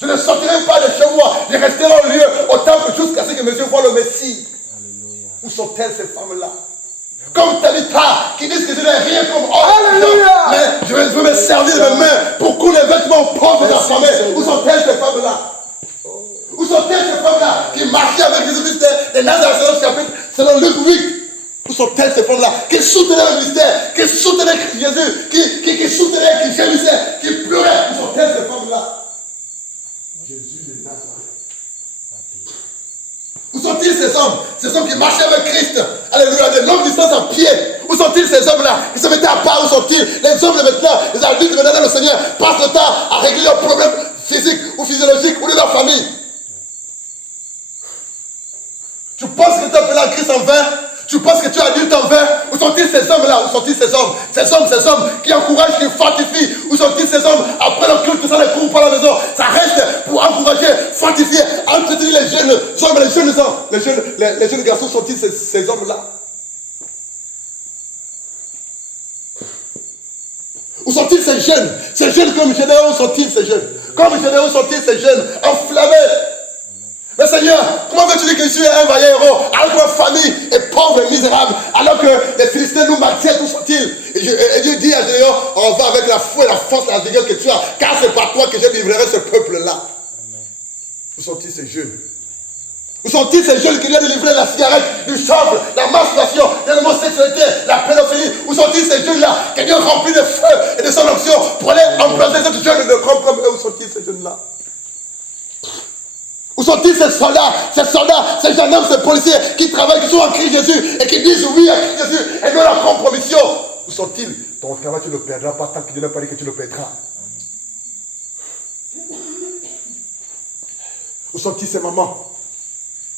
je ne sortirai pas de chez moi, je resterai au lieu au temple jusqu'à ce que mes yeux voient le Messie. Alléluia. Où sont-elles ces femmes-là? Comme Tabitha qui disent que je n'ai rien comme homme, mais je veux me servir de mes mains pour couler les vêtements pauvres et affamés. Où sont-elles ces femmes-là? Où sont-elles ces femmes-là qui marchaient avec Jésus-Christ des Nazareth selon Luc 8? Où sont-elles ces femmes-là qui soutenaient le mystère, qui soutenaient Jésus, qui soutenaient, qui gémissaient, qui pleuraient? Où sont-elles ces femmes-là? Jésus de Nazareth. Où sont-ils ces hommes qui marchaient avec Christ, alléluia, de longue distance à pied? Où sont-ils ces hommes-là qui se mettaient à part? Où sont-ils les hommes de maintenant, les adultes de maintenant, le Seigneur passe le temps à régler leurs problèmes physiques ou physiologiques ou de leur famille? Tu penses que tu as appelé à Christ en vain? Tu penses que tu es adulte en vain? Où sont-ils ces hommes-là? Où sont-ils ces hommes? Ces hommes qui encouragent, qui fortifient. Où sont-ils ces hommes? Après le culte, ça ne court pas à la maison. Ça reste pour encourager, fortifier, entretenir les jeunes hommes, les jeunes garçons. Où sont-ils ces hommes-là? Où sont-ils ces jeunes? Ces jeunes comme Gédéon, où sont-ils ces jeunes? Comme Gédéon, où sont-ils ces jeunes enflammés? Mais Seigneur, comment veux-tu dire que je suis un vaillant héros alors que ma famille est pauvre et misérable, alors que les Philistins nous maintiennent, où sont-ils? Et Dieu dit à Gédéon, on va avec la foi et la force et la vigueur que tu as, car c'est par toi que je livrerai ce peuple-là. Où sont-ils ces jeunes? Où sont-ils ces jeunes qui viennent de livrer la cigarette, du chanvre, la masturbation, l'homosexualité, la pédophilie? Où sont-ils ces jeunes-là qui viennent remplis de feu et de son onction pour aller embrasser ces jeunes de comme eux? Où sont-ils ces jeunes-là? Où sont-ils ces soldats, ces gendarmes, ces policiers qui travaillent, qui sont en Christ Jésus et qui disent oui à Christ Jésus et non à la compromission? Où sont-ils? Ton travail, tu ne le perdras pas tant qu'il ne n'a pas dit que tu le perdras. Où sont-ils ces mamans,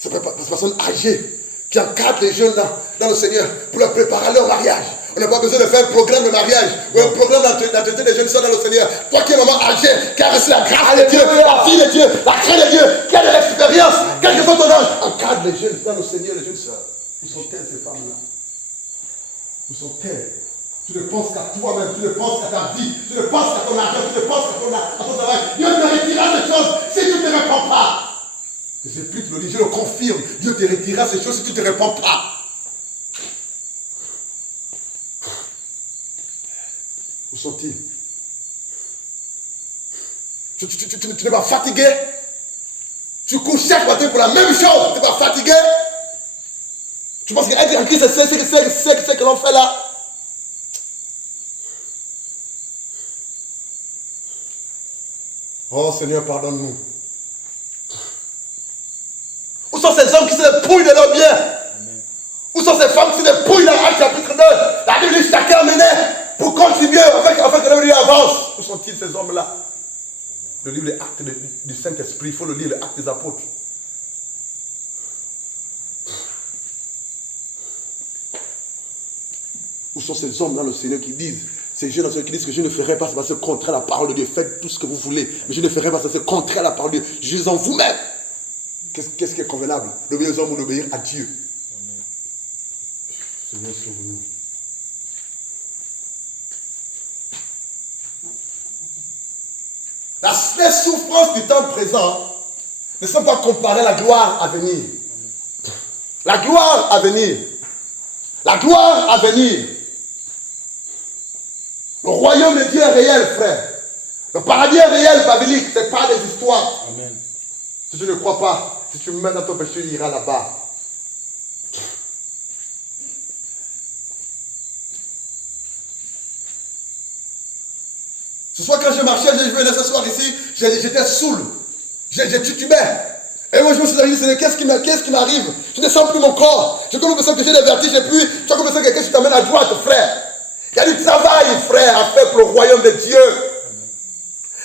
ces personnes âgées qui encadrent les jeunes dans le Seigneur pour leur préparer à leur mariage? On n'a pas besoin de faire un programme de mariage ou un programme d'entretien des jeunes soeurs dans le Seigneur. Toi qui es maman âgée, qui a reçu la grâce de Dieu, la fille de Dieu, la crainte de Dieu, qui a de l'expérience, quel que soit ton âge, encadre les jeunes dans le Seigneur, les jeunes soeurs. Où sont-elles ces femmes-là? Où sont-elles? Tu ne penses qu'à toi-même, tu ne penses qu'à ta vie, tu ne penses qu'à ton argent, tu ne penses qu'à ton travail. Dieu te retirera ces choses si tu ne te réponds pas. Je plus te le dis, je le confirme. Dieu te retirera ces choses si tu ne te réponds pas. Où sont-ils? Tu n'es pas fatigué? Tu cours chaque matin pour la même chose, tu n'es pas fatigué? Tu penses qu'être en Christ, c'est ce que l'on fait là? Oh Seigneur, pardonne-nous. Où sont ces hommes qui se dépouillent de leurs biens? Où sont ces femmes qui se dépouillent dans Actes chapitre 2? La Bible dit chacun menait sont-ils ces hommes-là? Le livre Les Actes du Saint-Esprit, il faut le lire, les Actes des Apôtres. Où sont ces hommes dans le Seigneur qui disent, ces jeunes qui disent que je ne ferai pas, c'est contraire à la parole de Dieu. Faites tout ce que vous voulez, mais je ne ferai pas, c'est contraire à la parole de Dieu. Jugez en vous-même. Qu'est-ce qui est convenable? D'obéir aux hommes ou d'obéir à Dieu? Seigneur, sauve-nous. Les souffrances du temps présent ne sont pas comparées à la gloire à venir. La gloire à venir. La gloire à venir. Le royaume de Dieu est réel, frère. Le paradis est réel, biblique. Ce n'est pas des histoires. Amen. Si tu ne crois pas, si tu me mets dans ton péché, tu iras là-bas. Ce soir, quand je marchais, je venais ce soir ici, j'étais saoul. J'ai titubé. Et moi, je me suis dit, qu'est-ce qui m'arrive? Je ne sens plus mon corps. J'ai comme l'impression que j'ai des vertiges. Et puis, tu as comme l'impression que quelqu'un qui t'amène à droite, frère. Il y a du travail, frère, à faire pour le royaume de Dieu.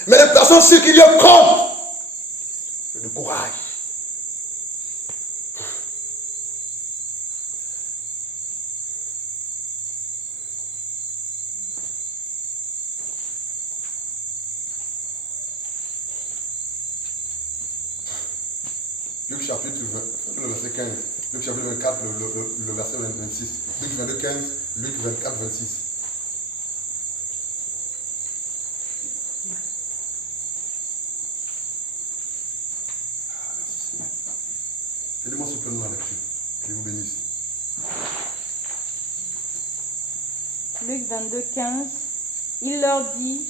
Mais les personnes sur qui Dieu compte, le courage. Luc chapitre 20, le verset 15. Luc chapitre 24, le verset 26. Luc 22, 15. Luc 24, 26. Aidez-moi s'il vous plaît dans la lecture. Que Dieu vous bénisse. Luc 22, 15. Il leur dit,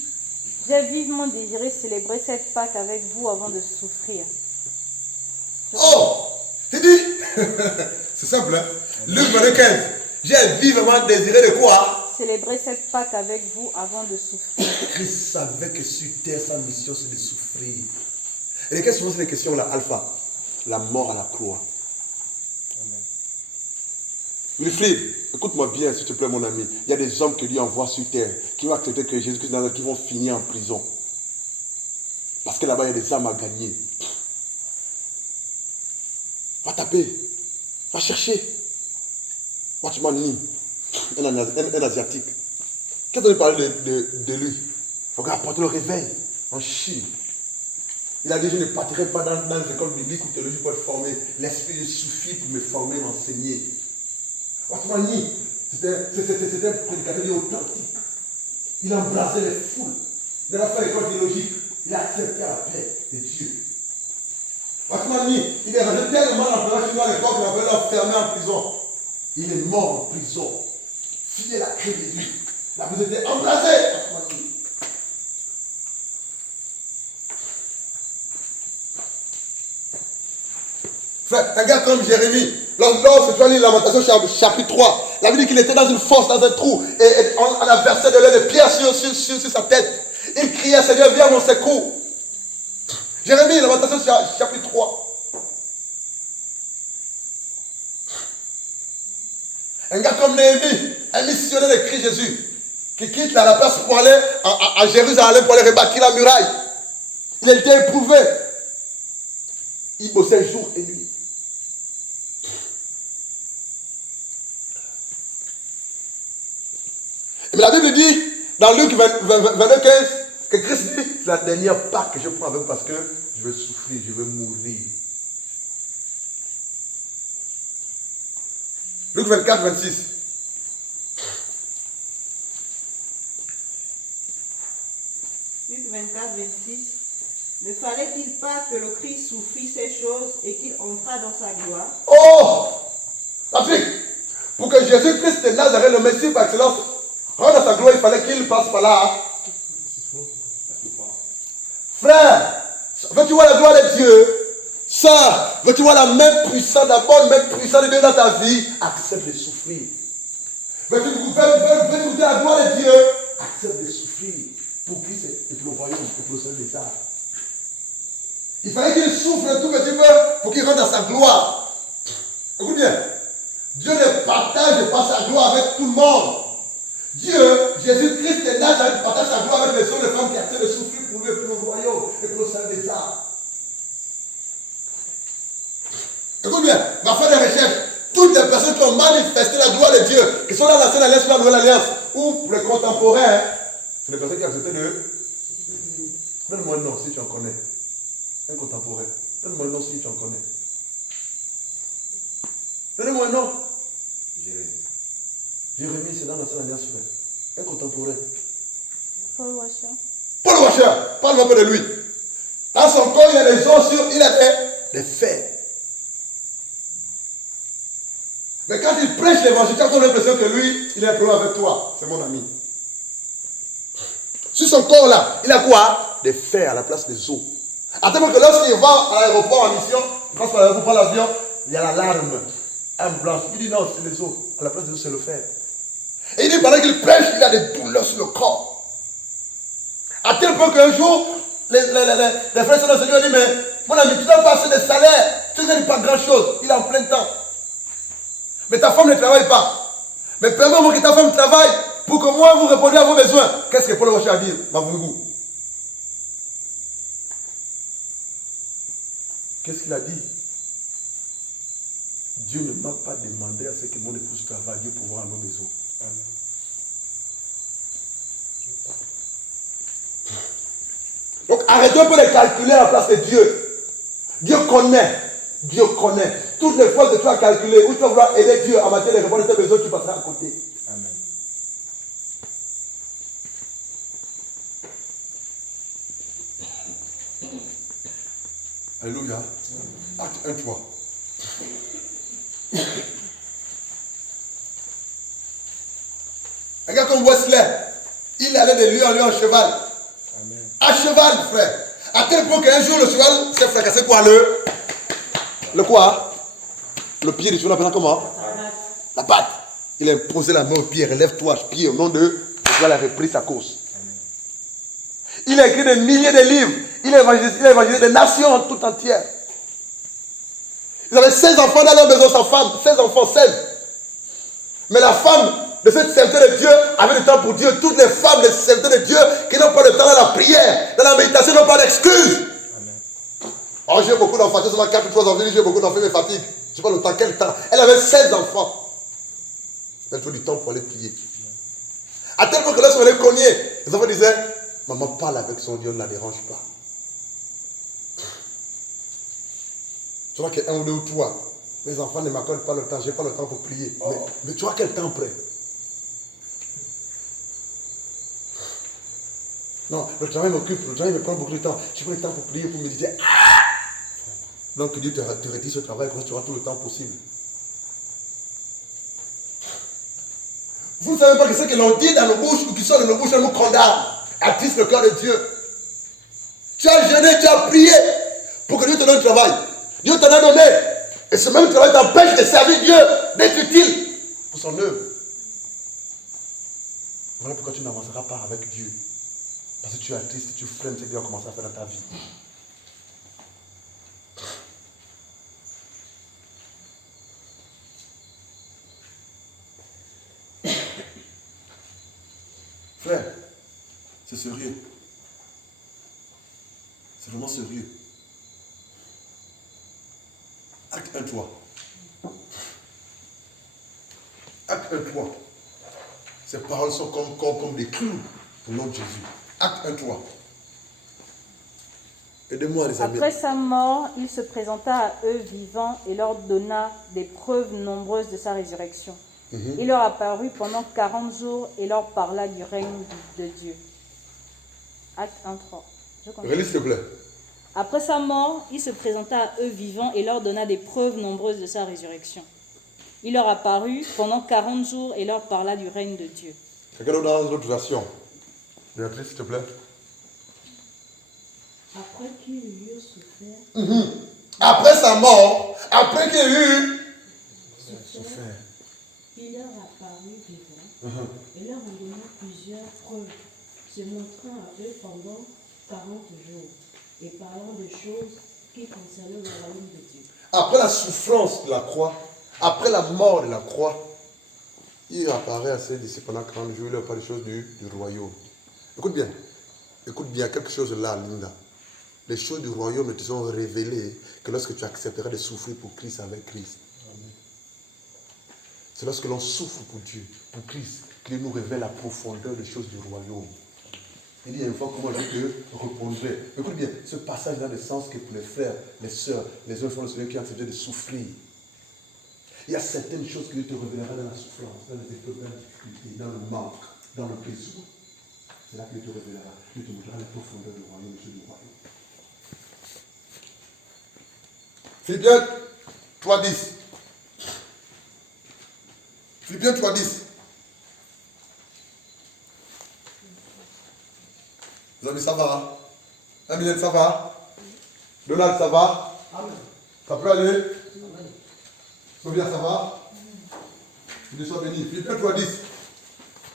j'ai vivement désiré célébrer cette Pâque avec vous avant de souffrir. Oh! Il dit, c'est simple, hein? Luc 22, 15. J'ai vivement désiré de quoi? Célébrer cette Pâque avec vous avant de souffrir. Christ savait que sur terre, sa mission, c'est de souffrir. Et lesquelles sont ces questions-là, Alpha? La mort à la croix. Wilfried, écoute-moi bien, s'il te plaît, mon ami. Il y a des hommes que Dieu envoie sur terre qui vont accepter que Jésus-Christ, qui vont finir en prison. Parce que là-bas, il y a des âmes à gagner. Va taper. Va chercher. Watchman un Asiatique. Qu'est-ce qu'on parle de lui? Il va apporter le réveil en Chine. Il a dit, je ne partirai pas dans les écoles bibliques ou théologiques pour être formé. L'esprit suffit pour me former, m'enseigner. Watchman c'était un prédicateur authentique. Il embrasait les foules. Il a fait l'école théologique. Il a accepté la paix de Dieu. Watchman il est rentré tellement en prison chez nous à l'époque qu'il avait l'enfermé en prison. Il est mort en prison. Fidèle à Christ Jésus. La prison était embrasée. Frère, un gars comme Jérémie, lorsque tu as lu Lamentation chapitre 3, la Bible dit qu'il était dans une fosse, dans un trou, et on a versé de l'eau de pierre sur sa tête. Il criait, Seigneur, viens à mon secours. Jérémie, Lamentation chapitre 3. Un gars comme Néhémie, un missionnaire de Christ Jésus, qui quitte la place pour aller à Jérusalem pour aller rebâtir la muraille. Il a été éprouvé. Il bossait jour et nuit. Mais la Bible dit, dans Luc 22, 15, que Christ dit, c'est la dernière Pâque que je prends avec vous parce que je vais souffrir, je vais mourir. Luc 24, 26. Luc 24, 26. Ne fallait-il pas que le Christ souffrit ces choses et qu'il entrât dans sa gloire? Oh! Patrick, pour que Jésus-Christ de Nazareth, le Messie par excellence, rentre dans sa gloire, il fallait qu'il passe par là. Frère, veux-tu voir la gloire de Dieu? Sœur, veux-tu voir la main puissante, la bonne main puissante de Dieu dans ta vie? Accepte de souffrir. Veux-tu goûter la gloire de Dieu? Accepte de souffrir. Pour qui c'est? Et pour le royaume, et pour le Seigneur des arts. Il fallait qu'il souffre un tout petit peu pour qu'il rentre dans sa gloire. Écoute bien. Dieu ne partage pas sa gloire avec tout le monde. Dieu Jésus-Christ est là, partage sa gloire avec les hommes et les femmes qui acceptent de souffrir pour lui et pour le royaume et pour le salut des âmes. Écoute bien, ma foi de recherche, toutes les personnes qui ont manifesté la gloire de Dieu, qui sont dans l'ancienne alliance ou la nouvelle alliance, ou pour les contemporains, c'est les personnes qui acceptent de... Donne-moi un nom si tu en connais. Un contemporain. Donne-moi un nom si tu en connais. Donnez-moi un nom. Jérémie, c'est dans l'ancienne alliance, frère. Un contemporain. Paul Washer. Paul Washer, parle-moi un peu de lui. Dans son corps, il y a des os sur, il a des fers. Mais quand il prêche l'évangile, tu as l'impression que lui, il est un problème avec toi. C'est mon ami. Sur son corps là, il a quoi? Des fers à la place des os. À tel point que lorsqu'il va à l'aéroport en mission, il passe par l'aéroport, prend l'avion, il y a l'alarme. Âme blanche. Il dit non, c'est les os. À la place des os, c'est le fer. Et il dit pendant qu'il prêche, il a des douleurs sur le corps. À tel point qu'un jour, les frères sont dans le Seigneur disent, mais mon ami, tu n'as pas assez de salaire. Tu ne gagnes pas grand chose. Il est en plein temps. Mais ta femme ne travaille pas. Mais permets-moi que ta femme travaille pour que moi vous répondiez à vos besoins. Qu'est-ce que Paul Washer a dit, Mavungu? Qu'est-ce qu'il a dit? Dieu ne m'a pas demandé à ce que mon épouse travaille. Dieu pourra à nos maisons. Donc arrêtez un peu de calculer à la place de Dieu. Dieu connaît. Dieu connaît. Toutes les fois que tu as calculé, où tu vas vouloir aider Dieu en matière de répondre à tes besoins, tu passeras à côté. Amen. Alléluia. Acte 1, 3. Un gars comme Wesley, il allait de lieu en lieu en cheval. Amen. À cheval, frère. À tel point qu'un jour, le cheval s'est fracassé quoi? Le quoi? Le pied du cheval, appelle comment? La patte. Il a imposé la main au pied. Relève-toi, pied, au nom de... Le cheval a repris sa course. Il a écrit des milliers de livres. Il a évangélisé des nations tout entières. Ils avaient 16 enfants dans leur maison, sa femme. 16 enfants, 16. Mais la femme de cette serviteur de Dieu avait du temps pour Dieu. Toutes les femmes de serviteurs de Dieu qui n'ont pas de temps dans la prière, dans la méditation, n'ont pas d'excuses. Oh, j'ai beaucoup d'enfants. J'ai seulement 4 ou 3 enfants. J'ai beaucoup d'enfants, mais fatigue. Je sais pas le temps, quel temps. Elle avait 16 enfants. Elle faut du temps pour aller prier. À tel point que lorsqu'on les cognait, les enfants disaient, maman parle avec son Dieu, ne la dérange pas. Tu vois qu'un ou deux ou trois, mes enfants ne m'accordent pas le temps, je n'ai pas le temps pour prier. Mais tu vois quel temps près? Non, le travail m'occupe, le travail me prend beaucoup de temps. Je n'ai pas le temps pour prier, pour méditer. Donc Dieu te retire ce travail, comme tu auras tout le temps possible. Vous ne savez pas que ce que l'on dit dans nos bouches ou qui sort de nos bouches, nous condamne, attise le cœur de Dieu. Tu as jeûné, tu as prié pour que Dieu te donne le travail. Dieu t'en a donné. Et ce même travail t'empêche de servir Dieu, d'être utile pour son œuvre. Voilà pourquoi tu n'avanceras pas avec Dieu. Parce que tu es triste, tu freines ce que Dieu a commencé à faire dans ta vie. Frère, c'est sérieux. C'est vraiment sérieux. Acte 1, 3. Acte 1, 3. Ces paroles sont comme des clous au nom de Jésus. Acte 1, 3. Aidez-moi, les amis. Après sa mort, il se présenta à eux vivants et leur donna des preuves nombreuses de sa résurrection. Il leur apparut pendant 40 jours et leur parla du règne de Dieu. Acte 1, 3. Relis, s'il te plaît. Après sa mort, il se présenta à eux vivants et leur donna des preuves nombreuses de sa résurrection. Il leur apparut pendant 40 jours et leur parla du règne de Dieu. Quelqu'un d'autre dans l'autre version. Béatrice, s'il te plaît. Après qu'ils eurent souffert, Après sa mort, après qu'il ait eu souffert. il leur apparut vivant et leur en donna plusieurs preuves, se montrant à eux pendant 40 jours et parlant de choses qui concernaient le royaume de Dieu. Après la souffrance de la croix, après la mort de la croix, Il apparaît à ses disciples pendant 40 jours, il leur parle des choses du royaume. Écoute bien, quelque chose là, Linda. Les choses du royaume ne te sont révélées que lorsque tu accepteras de souffrir pour Christ avec Christ. C'est lorsque l'on souffre pour Dieu, pour Christ, qu'il nous révèle la profondeur des choses du royaume. Il dit une fois comment je te répondrai. Écoute bien, ce passage dans le sens que pour les frères, les sœurs, les enfants, les qui ont accepté de souffrir. Il y a certaines choses que Dieu te révélera dans la souffrance, dans les épreuves, dans la difficulté, dans le manque, dans le besoin. C'est là que Dieu te révélera. Dieu te montrera les profondeurs du royaume, les choses du royaume. Philippiens 3.10. Philippiens 3.10. Vous avez ça va? Amilette, ça va? Donald, ça va? Amen. Ça peut aller? Amen. Sophia, ça va? Que Dieu soit béni. Philippiens 3.10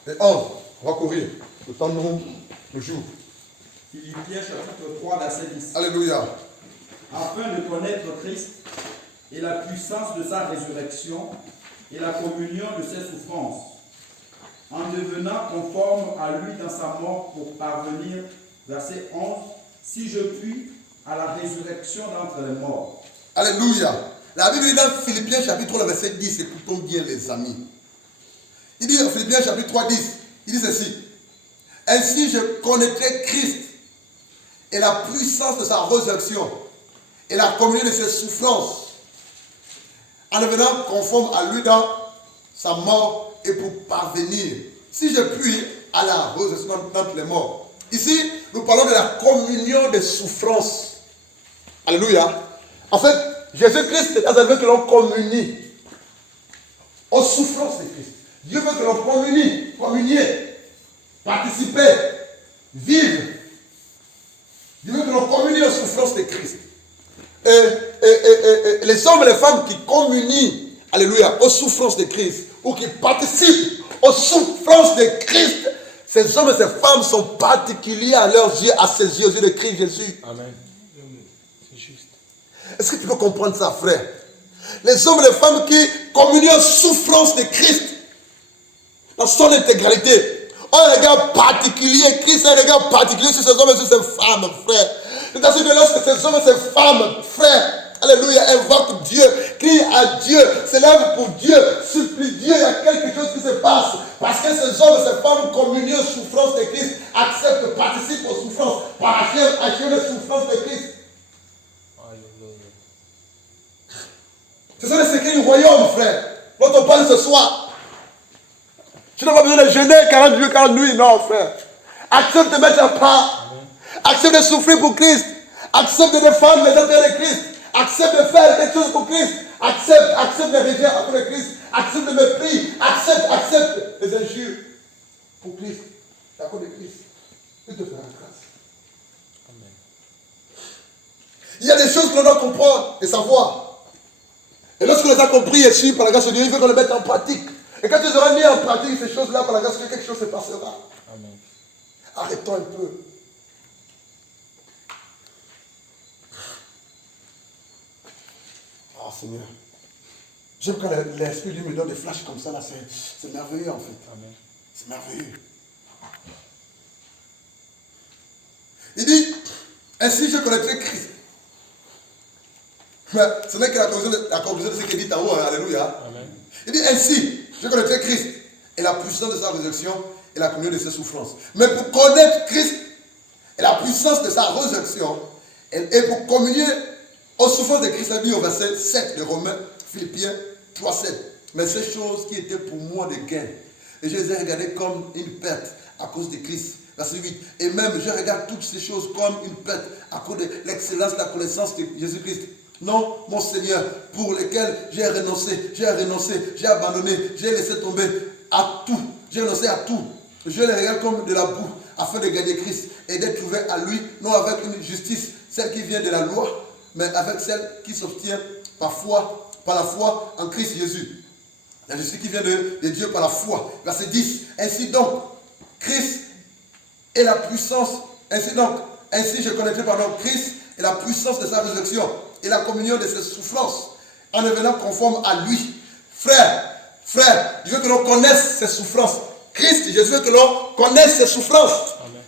et 11. On va courir. Le temps nous joue. Philippiens chapitre 3, verset 10. Alléluia. Afin de connaître Christ et la puissance de sa résurrection et la communion de ses souffrances, en devenant conforme à lui dans sa mort pour parvenir, verset 11, si je puis, à la résurrection d'entre les morts. Alléluia. La Bible dit dans Philippiens chapitre 3, verset 10, écoutons bien les amis. Il dit en Philippiens chapitre 3, 10, il dit ceci. Ainsi je connaîtrai Christ et la puissance de sa résurrection et la communion de ses souffrances, en devenant conforme à lui dans sa mort et pour parvenir, si je puis, à la résurrection d'entre les morts. Ici, nous parlons de la communion des souffrances. Alléluia. En fait, Jésus-Christ veut que l'on communie aux souffrances de Christ. Dieu veut que l'on communier, participer, vivre. Dieu veut que l'on communie aux souffrances de Christ. Et les hommes et les femmes qui communient, alléluia, aux souffrances de Christ, ou qui participent aux souffrances de Christ, ces hommes et ces femmes sont particuliers à leurs yeux, à ses yeux, aux yeux de Christ Jésus. Amen. C'est juste. Est-ce que tu peux comprendre ça, frère? Les hommes et les femmes qui communient aux souffrances de Christ, dans son intégralité, ont un regard particulier. Christ a un regard particulier sur ces hommes et sur ces femmes, frère. C'est-à-dire que lorsque ces hommes et ces femmes, frère, alléluia, invoquent Dieu, crient à Dieu, s'élèvent pour Dieu, supplient Dieu, il y a quelque chose qui se passe. Parce que ces hommes et ces femmes communient aux souffrances de Christ, acceptent, participent aux souffrances, achèvent les souffrances de Christ. Alléluia. Ce sont les secrets du royaume, frère. Dont on parle ce soir. Tu n'as pas besoin de jeûner 40 jours, 40 nuits, non, frère. Accepte de mettre à part. Accepte de souffrir pour Christ. Accepte de défendre les intérêts de Christ. Accepte de faire quelque chose pour Christ. Accepte de régler à cause de Christ. Accepte de mépris. Accepte les injures pour Christ. À cause de Christ. Il te fera grâce. Amen. Il y a des choses que l'on doit comprendre et savoir. Et lorsqu'on les a compris et su par la grâce de Dieu, il veut qu'on les mette en pratique. Et quand tu auras mis en pratique ces choses-là, par la grâce de Dieu, quelque chose se passera. Amen. Arrêtons un peu. Oh Seigneur. J'aime quand l'Esprit lui me donne des flashs comme ça, là, c'est merveilleux en fait. Amen. C'est merveilleux. Il dit, ainsi je connaîtrai Christ. Mais ce n'est que la conclusion de ce qu'il dit en haut, hein, alléluia. Amen. Il dit, ainsi je connaîtrai Christ et la puissance de sa résurrection et la communion de ses souffrances. Mais pour connaître Christ et la puissance de sa résurrection et pour communier aux souffrances de Christ, il dit au verset 7 de Romains, Philippiens 3, 7. Mais ces choses qui étaient pour moi des gains, et je les ai regardées comme une perte à cause de Christ. Verset 8. Et même je regarde toutes ces choses comme une perte à cause de l'excellence, de la connaissance de Jésus-Christ. Non, mon Seigneur, pour lesquels j'ai renoncé, j'ai abandonné, j'ai laissé tomber à tout. J'ai renoncé à tout. Je les regarde comme de la boue, afin de gagner Christ et d'être trouvé à lui, non avec une justice, celle qui vient de la loi, mais avec celle qui s'obtient par la foi en Christ Jésus. La justice qui vient de Dieu par la foi. Verset 10. Ainsi donc, Christ est la puissance. Ainsi je connaîtrai Christ et la puissance de sa résurrection et la communion de ses souffrances en devenant conforme à lui. Frère, Frère, je veux que l'on connaisse ses souffrances. Christ, je veux que l'on connaisse ses souffrances. Amen.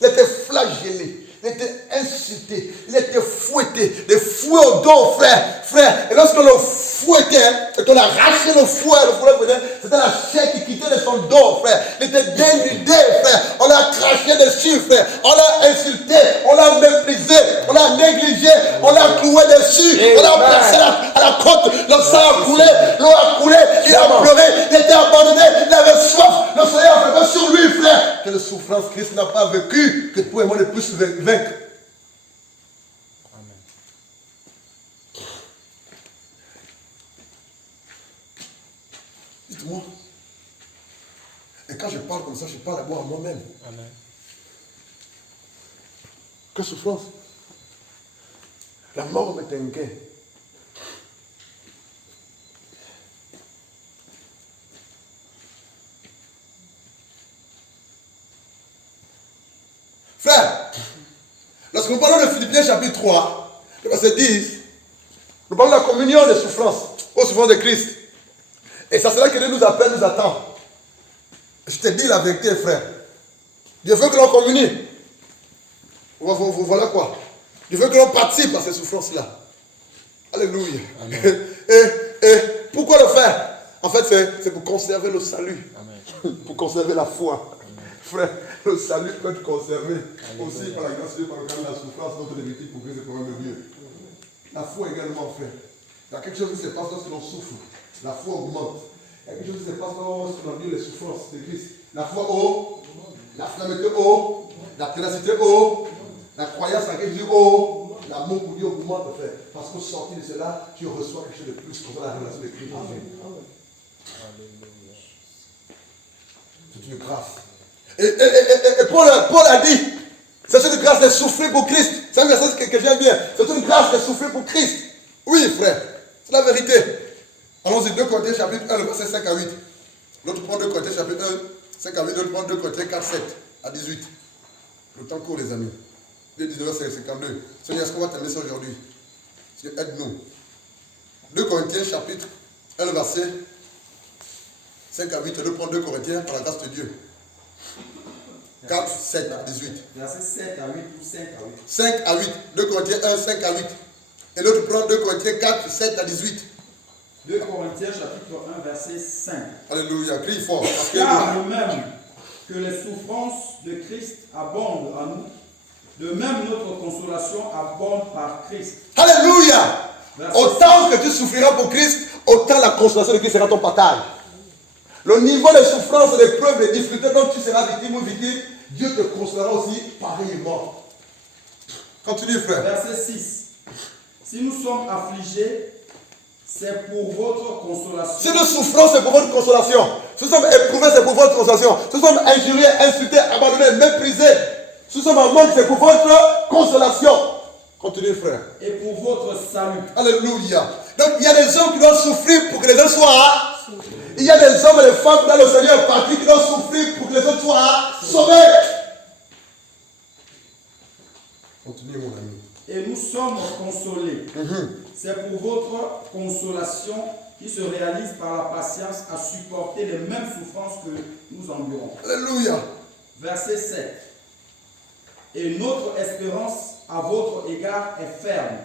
Il était flagellé. Il était insulté, il était fouetté, des fouets au dos, frère. Et lorsque l'on fouettait, et qu'on arrachait le fouet venait, c'était la chair qui quittait de son dos, frère. Il était dénudé, frère. On l'a craché dessus, frère. On l'a insulté, on l'a méprisé, on l'a négligé, on l'a cloué dessus, on l'a placé à la côte. Le sang a coulé, l'eau a coulé, il a pleuré, il était abandonné, il avait soif. Le soleil a fait sur lui, frère. Quelle souffrance Christ n'a pas vécu que toi et moi ne puissions vaincre. Amen. Dites-moi. Et quand je parle comme ça, je parle d'abord à moi-même. Amen. Quelle souffrance. La mort m'est un gain. Frère, lorsque nous parlons de Philippiens chapitre 3, le verset 10, nous parlons de la communion des souffrances, aux souffrances de Christ. Et c'est cela que Dieu nous appelle, nous attend. Je te dis la vérité, frère. Dieu veut que l'on communie. Voilà quoi. Dieu veut que l'on participe à ces souffrances-là. Alléluia. Et pourquoi le faire? En fait, c'est pour conserver le salut. Amen. Pour conserver la foi. Amen. Frère, le salut peut être conservé Alléluia. aussi par la grâce de Dieu, par le de la souffrance, notre vérité pour Christ et pour de Dieu. La foi également, frère. Il y a quelque chose qui se passe lorsque l'on souffre. La foi augmente. Il y a quelque chose qui se passe lorsque l'on vit les souffrances de Christ. La foi haut, la fermeté haut, la ténacité haut, la croyance en Jésus haut, l'amour pour Dieu augmente, frère. Parce qu'au sortir de cela, tu reçois quelque chose de plus comme la révélation de Christ. Alléluia. C'est une grâce. Et Paul a dit, c'est une grâce de souffrir pour Christ. C'est un verset que j'aime bien. C'est une grâce de souffrir pour Christ. Oui, frère. C'est la vérité. Allons-y, 2 Corinthiens chapitre 1, le verset 5 à 8. L'autre prend 2 Corinthiens chapitre 1, 5 à 8. L'autre prend 2 Corinthiens 4, 7 à 18. Le temps court, les amis. 19, 52. Seigneur, est-ce qu'on va terminer ça aujourd'hui? Seigneur, aide-nous. 2 Corinthiens chapitre 1, le verset 5 à 8. L'autre prend 2 Corinthiens par la grâce de Dieu. 4, 7 à 18. Verset 7 à 8 ou 5 à 8. 5 à 8. 2 Corinthiens 1, 5 à 8. Et l'autre prend 2 Corinthiens 4, 7 à 18. 2 Corinthiens chapitre 1 verset 5. Alléluia. Crie fort. Parce que Car de même que les souffrances de Christ abondent en nous, de même notre consolation abonde par Christ. Alléluia. Verset Autant que tu souffriras pour Christ, autant la consolation de Christ sera ton partage. Le niveau de souffrance, des preuves, des difficultés dont tu seras victime ou victime, Dieu te consolera aussi pareillement. Continue, frère. Verset 6. Si nous sommes affligés, c'est pour votre consolation. Si nous souffrons, c'est pour votre consolation. Si nous sommes éprouvés, c'est pour votre consolation. Si nous sommes injuriés, insultés, abandonnés, méprisés, si nous sommes en manque, c'est pour votre consolation. Continue, frère. Et pour votre salut. Alléluia. Donc, il y a des hommes qui doivent souffrir pour que les autres soient. Il y a des hommes et des femmes dans le Seigneur partis qui doivent souffrir pour que les autres soient sauvés. Continue, mon ami. Et nous sommes consolés. C'est pour votre consolation qui se réalise par la patience à supporter les mêmes souffrances que nous endurons. Alléluia. Verset 7. Et notre espérance à votre égard est ferme,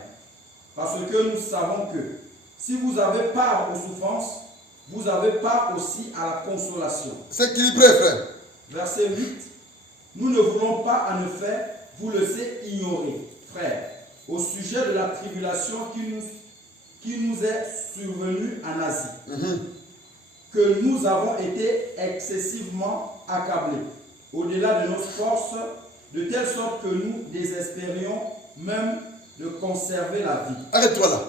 parce que nous savons que si vous avez part aux souffrances, vous avez part aussi à la consolation. C'est équilibré, frère. Verset 8. Nous ne voulons pas en effet vous laisser ignorer, frères, au sujet de la tribulation qui nous est survenue en Asie, que nous avons été excessivement accablés, au-delà de nos forces, de telle sorte que nous désespérions même de conserver la vie. Arrête-toi là.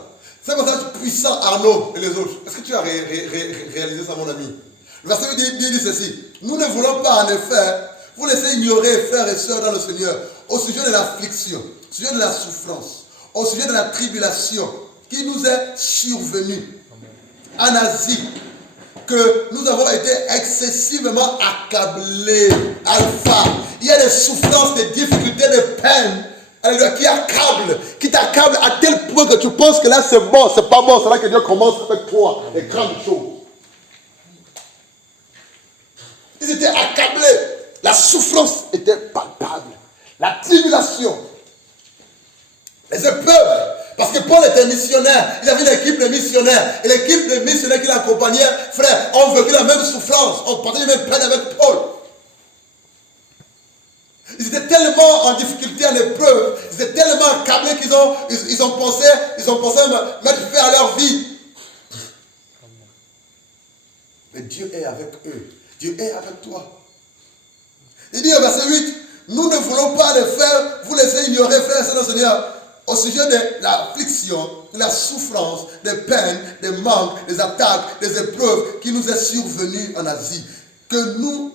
C'est pour ça que puissant Arnaud et les autres. Est-ce que tu as réalisé ça, mon ami? Le verset dit ceci. Nous ne voulons pas en effet vous laisser ignorer, frères et sœurs dans le Seigneur, au sujet de l'affliction, au sujet de la souffrance, au sujet de la tribulation qui nous est survenue en Asie, que nous avons été excessivement accablés. Alpha. Il y a des souffrances, des difficultés, des peines. Alléluia, qui t'accable à tel point que tu penses que là c'est bon, c'est pas bon, c'est là que Dieu commence avec toi les grandes choses. Ils étaient accablés. La souffrance était palpable. La tribulation. Les épreuves. Parce que Paul était missionnaire. Il avait une équipe de missionnaires. Et l'équipe de missionnaires qui l'accompagnait, frère, ont vécu la même souffrance. On partageait la même peine avec Paul. Ils étaient tellement en difficulté, en épreuve. Ils étaient tellement accablés qu'ils ont pensé mettre fin à leur vie. Mais Dieu est avec eux. Dieu est avec toi. Il dit au verset 8, nous ne voulons pas les faire, vous laisser ignorer, frères et sœurs, Seigneur, au sujet de l'affliction, de la souffrance, des peines, des manques, des attaques, des épreuves qui nous est survenue en Asie, que nous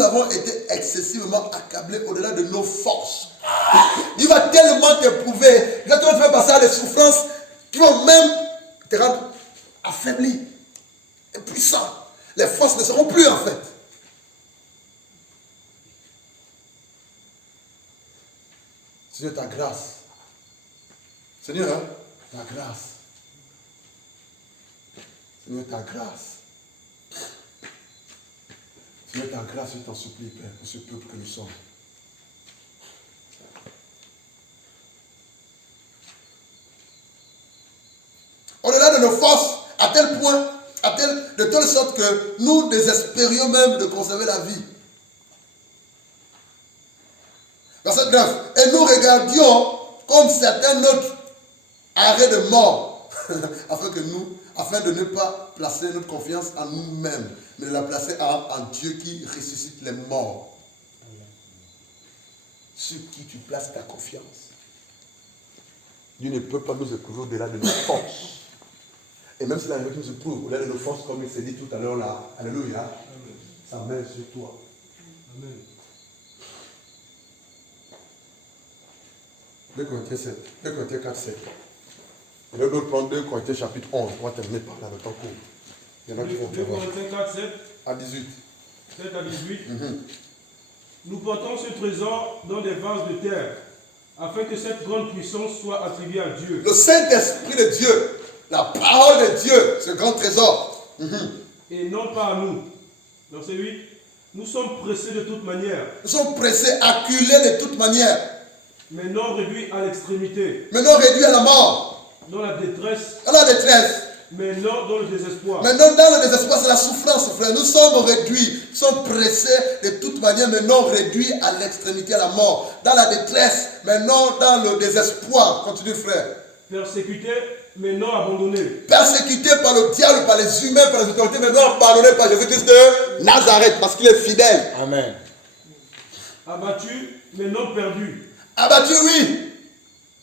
avons été excessivement accablés au-delà de nos forces. Il va tellement t'éprouver, il va te faire passer à des souffrances qui vont même te rendre affaibli, impuissant. Les forces ne seront plus en fait. Seigneur, ta grâce. Seigneur, hein, ta grâce. Seigneur, ta grâce. Seigneur, ta grâce, je t'en supplie, Père, pour ce peuple que nous sommes. Au-delà de nos forces, à tel point, de telle sorte que nous désespérions même de conserver la vie. Verset 9. Et nous regardions comme certains notre arrêt de mort, afin de ne pas placer notre confiance en nous-mêmes, mais de la placer en Dieu qui ressuscite les morts. Sur qui tu places ta confiance. Dieu ne peut pas nous éprouver au-delà de nos forces. Et même si la vérité nous éprouve au-delà de nos forces, comme il s'est dit tout à l'heure là, alléluia, ça met sur toi. Amen. 2 Corinthiens 7, 2 Corinthiens 4, 7. Et là, nous prendre 2 Corinthiens chapitre 11. On va terminer par là, le temps court. Il y en a qui vont 2 Corinthiens 4, 7 à 18. 7 à 18. Nous portons ce trésor dans des vases de terre, afin que cette grande puissance soit attribuée à Dieu. Le Saint-Esprit de Dieu, la parole de Dieu, ce grand trésor. Et non pas à nous. Verset 8. Nous sommes pressés de toute manière. Nous sommes pressés, acculés de toute manière. Mais non réduits à l'extrémité. Mais non réduits à la mort. Dans la détresse. Dans la détresse. Mais non dans le désespoir. Mais non dans le désespoir, c'est la souffrance, frère. Nous sommes réduits, nous sommes pressés de toute manière, mais non réduits à l'extrémité, à la mort. Dans la détresse, mais non dans le désespoir. Continue, frère. Persécutés, mais non abandonnés. Persécutés par le diable, par les humains, par les autorités, mais non abandonnés par Jésus-Christ de Nazareth, parce qu'il est fidèle. Amen. Abattus, mais non perdus. Abattus, oui,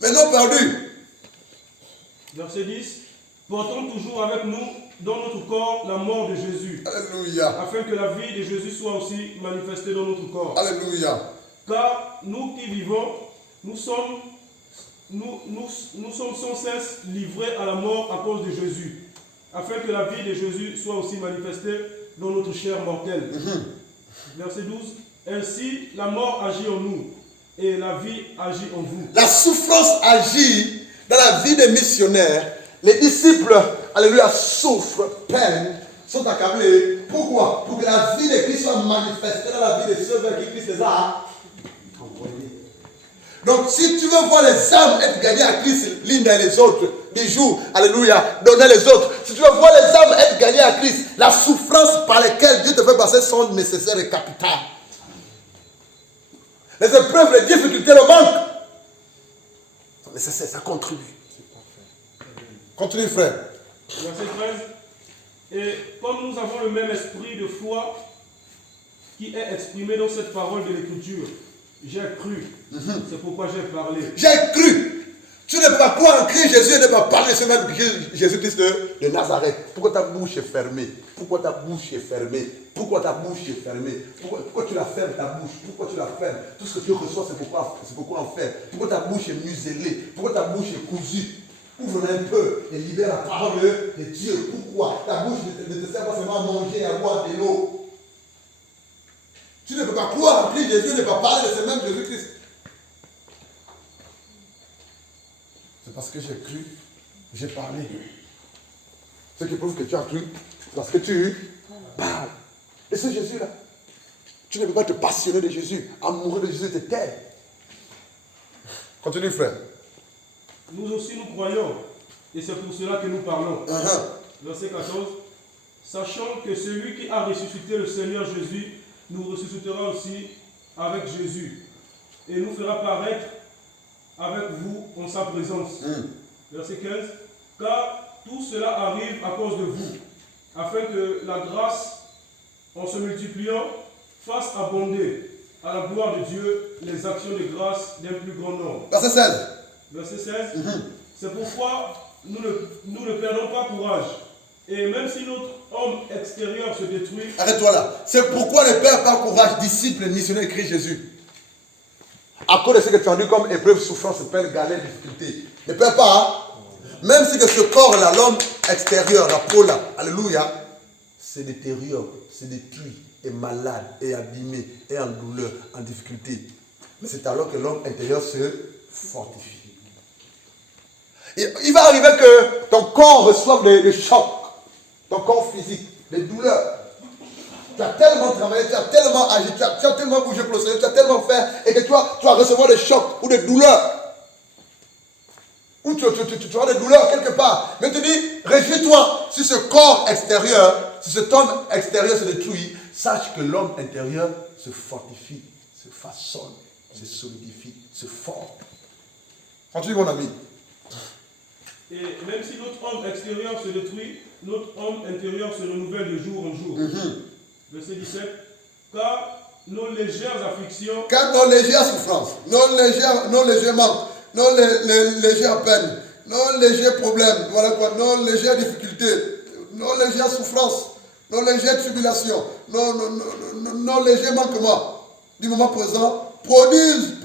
mais non perdus. Verset 10. Portons toujours avec nous dans notre corps la mort de Jésus. Alléluia. Afin que la vie de Jésus soit aussi manifestée dans notre corps. Alléluia. Car nous qui vivons, nous sommes sans cesse livrés à la mort à cause de Jésus. Afin que la vie de Jésus soit aussi manifestée dans notre chair mortelle. Verset 12. Ainsi, la mort agit en nous et la vie agit en vous. La souffrance agit dans la vie des missionnaires. Les disciples, alléluia, souffrent, peinent, sont accablés. Pourquoi? Pour que la vie de Christ soit manifestée dans la vie de ceux vers qui Christ les a envoyés. Donc, si tu veux voir les âmes être gagnées à Christ, l'une et les autres, des jours, alléluia, donner les autres. Si tu veux voir les âmes être gagnées à Christ, la souffrance par laquelle Dieu te fait passer sont nécessaires et capitales. Les épreuves, les difficultés, le manque sont nécessaires, ça contribue. Continue, frère. Verset 13. Et comme nous avons le même esprit de foi qui est exprimé dans cette parole de l'Écriture, j'ai cru. C'est pourquoi j'ai parlé. J'ai cru. Tu ne peux pas croire en Christ Jésus et ne pas parler de ce même Jésus-Christ de Nazareth. Pourquoi ta bouche est fermée? Pourquoi ta bouche est fermée? Pourquoi ta bouche est fermée? Pourquoi tu la fermes ta bouche? Pourquoi tu la fermes? Tout ce que tu reçois, c'est pourquoi en faire. Pourquoi ta bouche est muselée? Pourquoi ta bouche est cousue? Ouvre-la un peu et libère la parole de Dieu. Pourquoi? Ta bouche ne te sert pas seulement à manger et à boire de l'eau. Tu ne peux pas croire en Christ Jésus et ne pas parler de ce même Jésus-Christ. C'est parce que j'ai cru, j'ai parlé. Ce qui prouve que tu as cru, c'est parce que tu parles. Et ce Jésus-là, tu ne peux pas te passionner de Jésus, amoureux de Jésus, de tel. Continue, frère. Nous aussi nous croyons, et c'est pour cela que nous parlons. Verset 14. Sachant que celui qui a ressuscité le Seigneur Jésus nous ressuscitera aussi avec Jésus et nous fera paraître avec vous en sa présence. Verset 15. Car tout cela arrive à cause de vous, afin que la grâce, en se multipliant, fasse abonder à la gloire de Dieu les actions de grâce d'un plus grand nombre. Verset 16. Verset 16. C'est pourquoi nous ne perdons pas courage. Et même si notre homme extérieur se détruit... Arrête-toi là. C'est pourquoi ne perds pas courage, disciple, missionnaire, Christ Jésus. À cause de ce que tu as dit comme épreuve, souffrance, peine, galère, difficulté. Ne perds pas. Hein? Même si que ce corps-là, l'homme extérieur, la peau là, alléluia, se détériore, se détruit, est malade, est abîmé, est en douleur, en difficulté. Mais c'est alors que l'homme intérieur se fortifie. Et il va arriver que ton corps reçoive des chocs. Ton corps physique, des douleurs. Tu as tellement travaillé, tu as tellement agi, tu as tellement bougé pour le Seigneur, tu as tellement fait, et que tu vas recevoir des chocs ou des douleurs. Ou tu auras des douleurs quelque part. Mais tu dis, réjouis-toi, si ce corps extérieur, si cet homme extérieur se détruit, sache que l'homme intérieur se fortifie, se façonne, se solidifie, se forme. Continue mon ami. Et même si notre homme extérieur se détruit, notre homme intérieur se renouvelle de jour en jour. Verset 17. Car nos légères afflictions... Car nos légères souffrances, nos légers manques, nos légères peines, nos légers problèmes, voilà quoi, nos légères difficultés, nos légères souffrances, nos légères tribulations, nos légers manquements du moment présent produisent,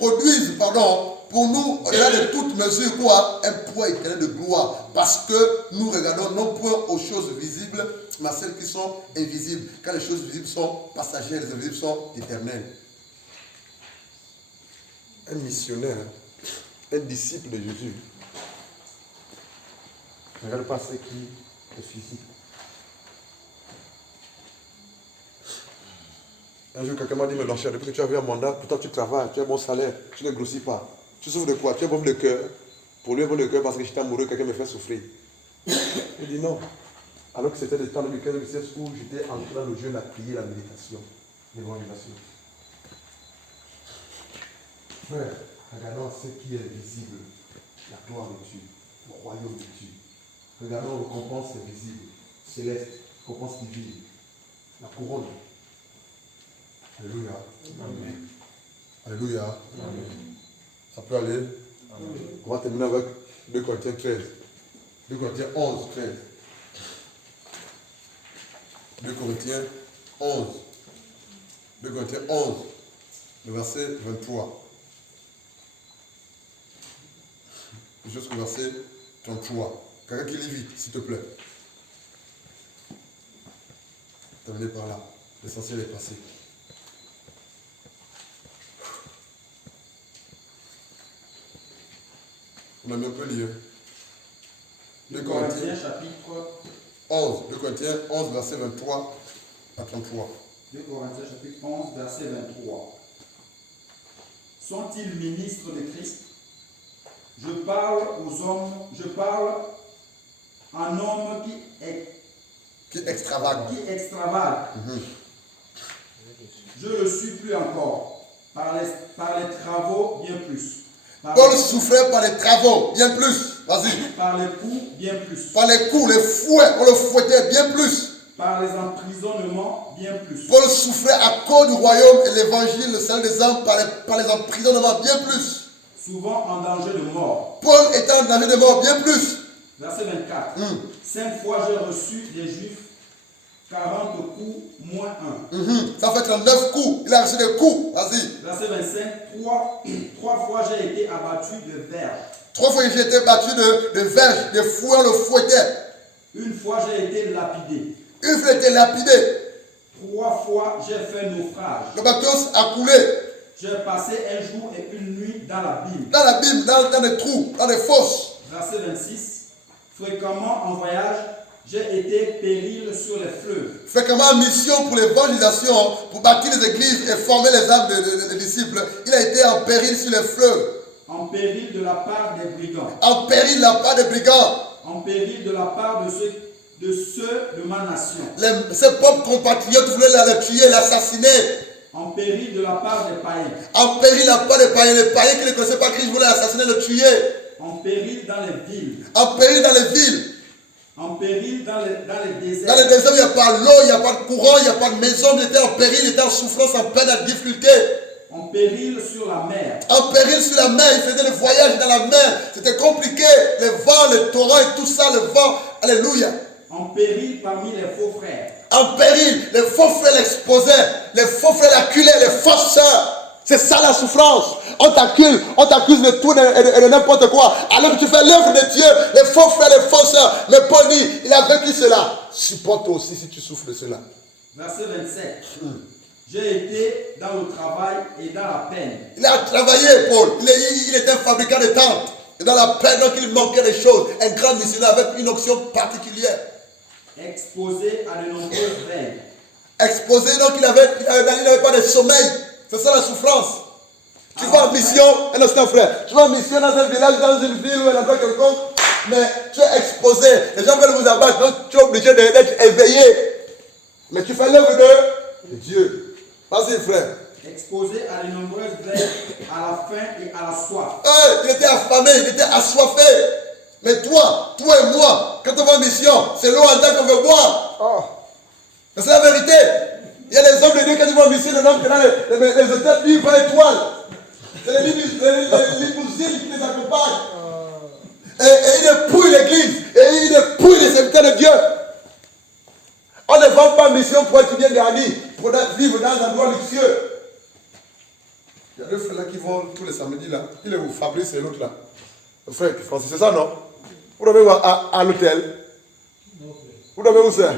pour nous, au-delà de toute mesure, quoi, un poids éternel de gloire. Parce que nous regardons non point aux choses visibles, mais à celles qui sont invisibles. Car les choses visibles sont passagères, les invisibles sont éternelles. Un missionnaire, un disciple de Jésus, ne regarde pas ce qui est physique. Un jour, quelqu'un m'a dit, mais Lanchère, depuis que tu as eu un mandat, pourtant tu travailles, tu as un bon salaire, tu ne grossis pas. Tu souffres de quoi? Tu as un problème de cœur. Pour lui, un problème de cœur parce que j'étais amoureux, quelqu'un me fait souffrir. Il dit non. Alors que c'était le temps de 2015-2016 où j'étais en train de jeûner, la prière, la méditation, l'évangélisation. Frère, regardons ce qui est visible. La gloire de Dieu, le royaume de Dieu. Regardons la récompense visible, céleste, récompense divine, la couronne. Alléluia. Amen. Alléluia. Amen. Ça peut aller. Amen. On va terminer avec 2 Corinthiens 13. 2 Corinthiens 11, 13. 2 Corinthiens 11. 2 Corinthiens 11, le verset 23. Jusqu'au verset 33. Quelqu'un qui lit vite, s'il te plaît. Terminé par là. L'essentiel est passé. On a mieux peu lire. 2 Corinthiens chapitre 11. 2 Corinthiens 11, verset 23 à 33. 2 Corinthiens chapitre 11, verset 23. Sont-ils ministres de Christ? Je parle aux hommes, je parle à un homme qui extravage. Je le suis plus encore, par les travaux bien plus. Paul souffrait par les travaux, bien plus. Vas-y. Par les coups, bien plus. Par les coups, les fouets, on le fouettait bien plus. Par les emprisonnements, bien plus. Paul souffrait à cause du royaume et l'évangile, le salut des âmes, par les emprisonnements, bien plus. Souvent en danger de mort. Paul était en danger de mort, bien plus. Verset 24. 5 fois j'ai reçu des Juifs 40 coups moins 1. Ça fait 39 coups. Il a reçu des coups. Vas-y. Verset 25. 3 fois j'ai été abattu de verge. 3 fois j'ai été battu de verge, de fouet, le fouettait. 1 fois j'ai été lapidé. 1 fois j'ai été lapidé. 3 fois j'ai fait naufrage. Le bateau a coulé. J'ai passé un jour et une nuit dans l'abîme. Dans l'abîme, dans des trous, dans des fosses. Verset 26. Fréquemment en voyage, j'ai été péril sur les fleuves. Fréquemment en mission pour l'évangélisation, pour bâtir les églises et former les âmes des disciples, il a été en péril sur les fleuves. En péril de la part des brigands. En péril de la part des brigands. En péril de la part de ceux de ma nation. Ses propres compatriotes voulaient le tuer, l'assassiner. En péril de la part des païens. En péril de la part des païens. Les païens qui ne connaissaient pas Christ voulaient l'assassiner, le tuer. En péril dans les villes. En péril dans les villes. En péril dans les déserts. Dans les déserts, il n'y a pas l'eau, il n'y a pas de courant, il n'y a pas de maison. Il était en péril, il était en souffrance, en peine, en difficulté. En péril sur la mer. En péril sur la mer, il faisait le voyage dans la mer. C'était compliqué. Les vents, les torrents et tout ça, le vent. Alléluia. En péril parmi les faux frères. En péril, les faux frères l'exposaient. Les faux frères l'acculaient, les fausses sœurs. C'est ça la souffrance. On t'accuse de tout et de n'importe quoi. Alors que tu fais l'œuvre de Dieu, les faux frères, les fausses sœurs. Mais Paul dit, il a vécu cela. Supporte aussi si tu souffres de cela. Verset 27. J'ai été dans le travail et dans la peine. Il a travaillé, Paul. Il était un fabricant de tentes. Et dans la peine, donc il manquait des choses. Un grand missionnaire avec une option particulière. Exposé à de nombreuses veilles. Exposé, donc il n'avait pas de sommeil. C'est ça la souffrance. Tu vas en mission, un instant frère, tu vas en mission dans un village, dans une ville ou un endroit quelconque, mais tu es exposé. Les gens veulent vous abattre, donc tu es obligé d'être éveillé. Mais tu fais l'œuvre de Dieu. Vas-y frère. Exposé à de nombreuses veilles, à la faim et à la soif. Il était affamé, il était assoiffé. Mais toi et moi, quand on va en mission, c'est l'eau en temps qu'on veut boire. C'est la vérité. Il y a les hommes de Dieu qui vont en mission, les hommes qui dans les hôtels vivent à l'étoile. C'est les limousines qui les accompagnent. Et ils dépouillent l'église. Et ils dépouillent les serviteurs de Dieu. On ne va pas en mission pour être bien garni, pour vivre dans un endroit luxueux. Il y a deux frères là qui vont tous les samedis là. Il est où Fabrice et l'autre là. Le frère Francis, c'est ça non? Vous dormez où à l'hôtel? Vous dormez où c'est?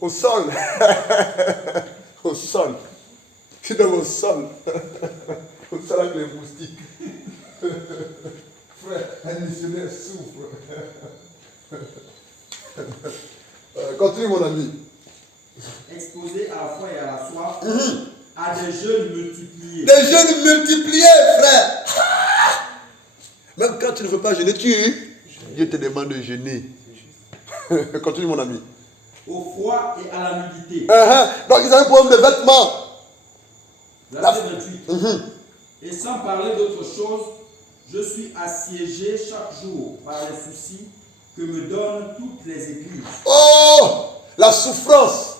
Au sol. Au sol. Tu dors au sol. Au sol avec les moustiques. Frère, un missionnaire souffre. Continue mon ami. Exposé à la faim et à la soif, à des jeûnes multipliés. Des jeûnes multipliés, frère. Même quand tu ne veux pas jeûner, Dieu te demande de jeûner. Continue mon ami. Au froid et à la nudité. Donc ils avaient un problème de vêtements. Verset 28. Et sans parler d'autre chose, je suis assiégé chaque jour par les soucis que me donnent toutes les églises. Oh, la souffrance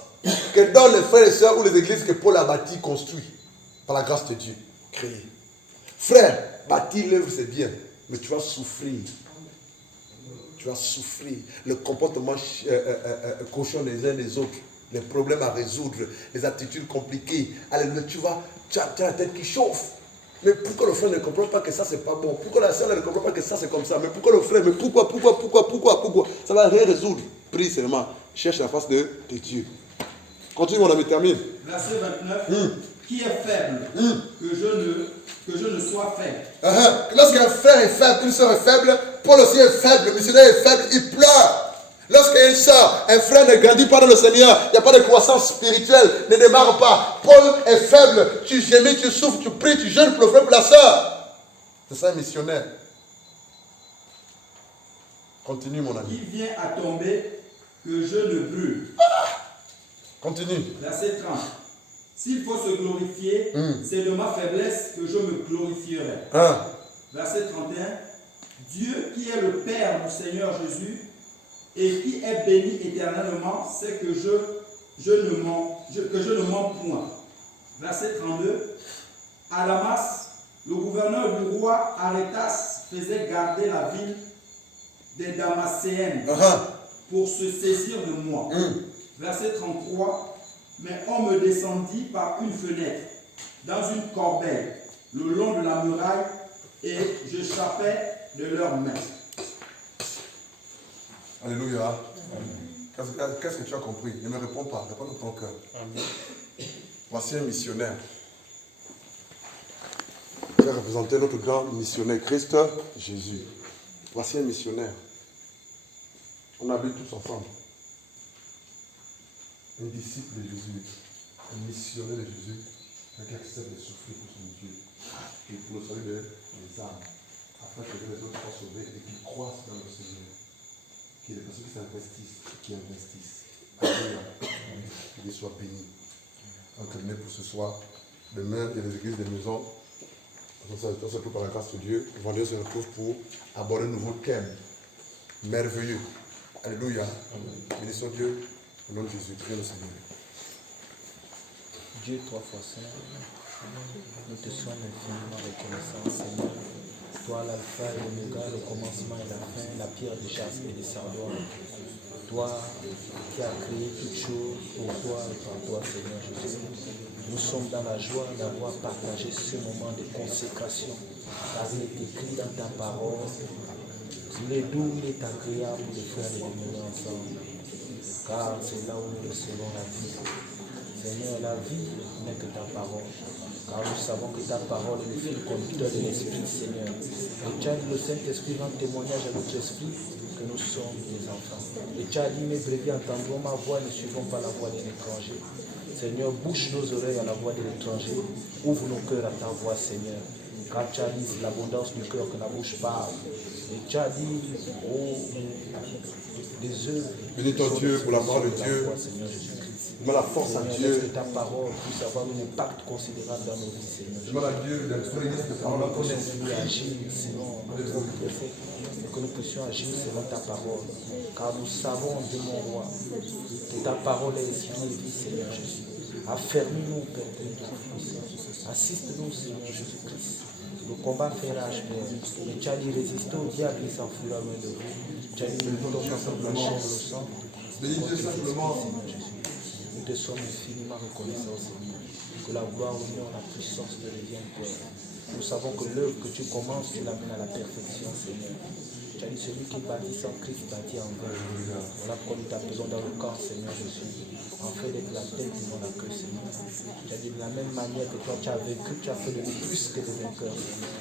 que donnent les frères et sœurs ou les églises que Paul a bâties, construites par la grâce de Dieu, créées. Frère, bâtir l'œuvre c'est bien, mais tu vas souffrir. Tu vas souffrir. Le comportement cochon des uns des autres, les problèmes à résoudre, les attitudes compliquées. Alléluia, tu as la tête qui chauffe. Mais pourquoi le frère ne comprend pas que ça c'est pas bon? Pourquoi la sœur ne comprend pas que ça c'est comme ça? Mais pourquoi le frère? Mais pourquoi? Ça va rien résoudre. Prie seulement. Cherche la face de Dieu. Continue mon ami, termine. Verset 29. Qui est faible, que je ne sois faible. Lorsqu'un frère est faible, une sœur est faible, Paul aussi est faible, le missionnaire est faible, il pleure. Lorsqu'une sœur, un frère ne grandit pas dans le Seigneur, il n'y a pas de croissance spirituelle, ne démarre pas. Paul est faible, tu gémis, tu souffres, tu pries, tu jeûnes pour le frère, pour la sœur. C'est ça un missionnaire. Continue mon ami. Qui vient à tomber, que je ne brûle. Continue. Verset 30. S'il faut se glorifier, c'est de ma faiblesse que je me glorifierai. Verset 31. Dieu qui est le Père du Seigneur Jésus et qui est béni éternellement, c'est que je ne mens point. Verset 32. À Damas, le gouverneur du roi Arétas faisait garder la ville des Damascéennes pour se saisir de moi. Verset 33. Mais on me descendit par une fenêtre, dans une corbeille, le long de la muraille, et j'échappais de leurs mains. Alléluia. Qu'est-ce que tu as compris? Ne me réponds pas, réponds dans ton cœur. Voici un missionnaire. Qui a représenté notre grand missionnaire, Christ Jésus. Voici un missionnaire. On habite tous ensemble. Un disciple de Jésus, un missionnaire de Jésus, quelqu'un qui accepte de souffrir pour son Dieu et pour le salut des âmes, afin que les autres soient sauvés et qu'ils croissent dans le Seigneur. Qu'il y ait des personnes qui s'investissent et qui investissent. Alléluia. Qu'il soit béni. On termine pour ce soir. Demain, il y a des églises, des maisons. On se trouve par la grâce de Dieu. Vendredi, on se retrouve pour aborder un nouveau thème. Merveilleux. Alléluia. Bénissons Dieu. Au nom de Jésus. Prions le Seigneur. Dieu, trois fois saint, nous te sommes infiniment reconnaissants, Seigneur. Toi, l'alpha et l'oméga, le commencement et la fin, la pierre de jaspe et de sardoine. Toi qui as créé toutes choses pour toi et par toi, Seigneur Jésus. Nous sommes dans la joie d'avoir partagé ce moment de consécration, car il est écrit dans ta parole. Il est doux, il est agréable de faire les demeurer ensemble, car c'est là où nous recevons la vie. Seigneur, la vie n'est que ta parole, car nous savons que ta parole est le fil conducteur de l'Esprit, Seigneur. Et tu as dit, le Saint-Esprit rend témoignage à notre esprit que nous sommes des enfants. Et tu as dit, mes brebis entendront ma voix et ne suivront pas la voix d'un étranger. Seigneur, bouche nos oreilles à la voix de l'étranger, ouvre nos cœurs à ta voix, Seigneur. Car tu as dit, c'est l'abondance du cœur que la bouche parle. Et tu as dit, oh, des œuvres. Bénis ton Dieu pour la parole de Dieu. Demande la force à Dieu. Que ta parole puisse avoir un impact considérable dans nos vies, Seigneur. Demande à Dieu d'exprimer cette parole. Que nous puissions agir selon notre préfet, que nous puissions agir selon ta parole. Car nous savons, Dieu mon roi, que ta parole est esprit et vie, Seigneur Jésus. Affermis-nous, Père de Dieu. Assiste-nous, Seigneur Jésus-Christ. Le combat fait rage, Père. Mais tu as dit résister au diable, il s'enfuira loin de vous. Tu as dit ne nous pas simplement le sang. Bénis Dieu simplement. Seigneur Jésus. Nous te sommes infiniment reconnaissants, Seigneur. Que la gloire, l'honneur, la puissance te reviennent, Père. Nous savons que l'œuvre que tu commences, tu l'amènes à la perfection, Seigneur. Tu as dit celui qui bâtit sans Christ bâtit en vain. Voilà pourquoi nous t'appelons dans le corps, Seigneur Jésus. En fait d'être la tête et non la queue, Seigneur. Tu as dit de la même manière que toi tu as vécu, tu as fait de nous plus que des vainqueurs, Seigneur.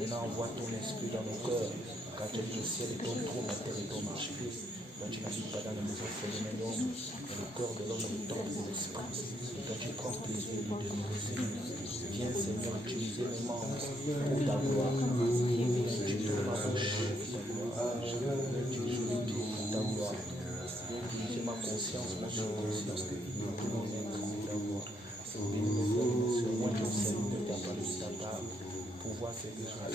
Maintenant envoie ton esprit dans nos cœurs. Car tu as dit le ciel est ton trône, la terre est ton marchepied. Donc tu n'habites pas dans la maison phénomène d'homme, mais le cœur de l'homme est le temple de l'esprit. Et quand tu prends plaisir de nous Seigneur, viens Seigneur utiliser mes membres pour ta gloire. Viens utiliser ma bouche pour ta gloire. Viens utiliser mes pieds pour ta gloire. Viens utiliser ma conscience, ma subconscience, pour tout mon être pour ta gloire. Bénis mes frères et mes soeurs, moi je sais que tu as parlé de ta part pour voir ces besoins.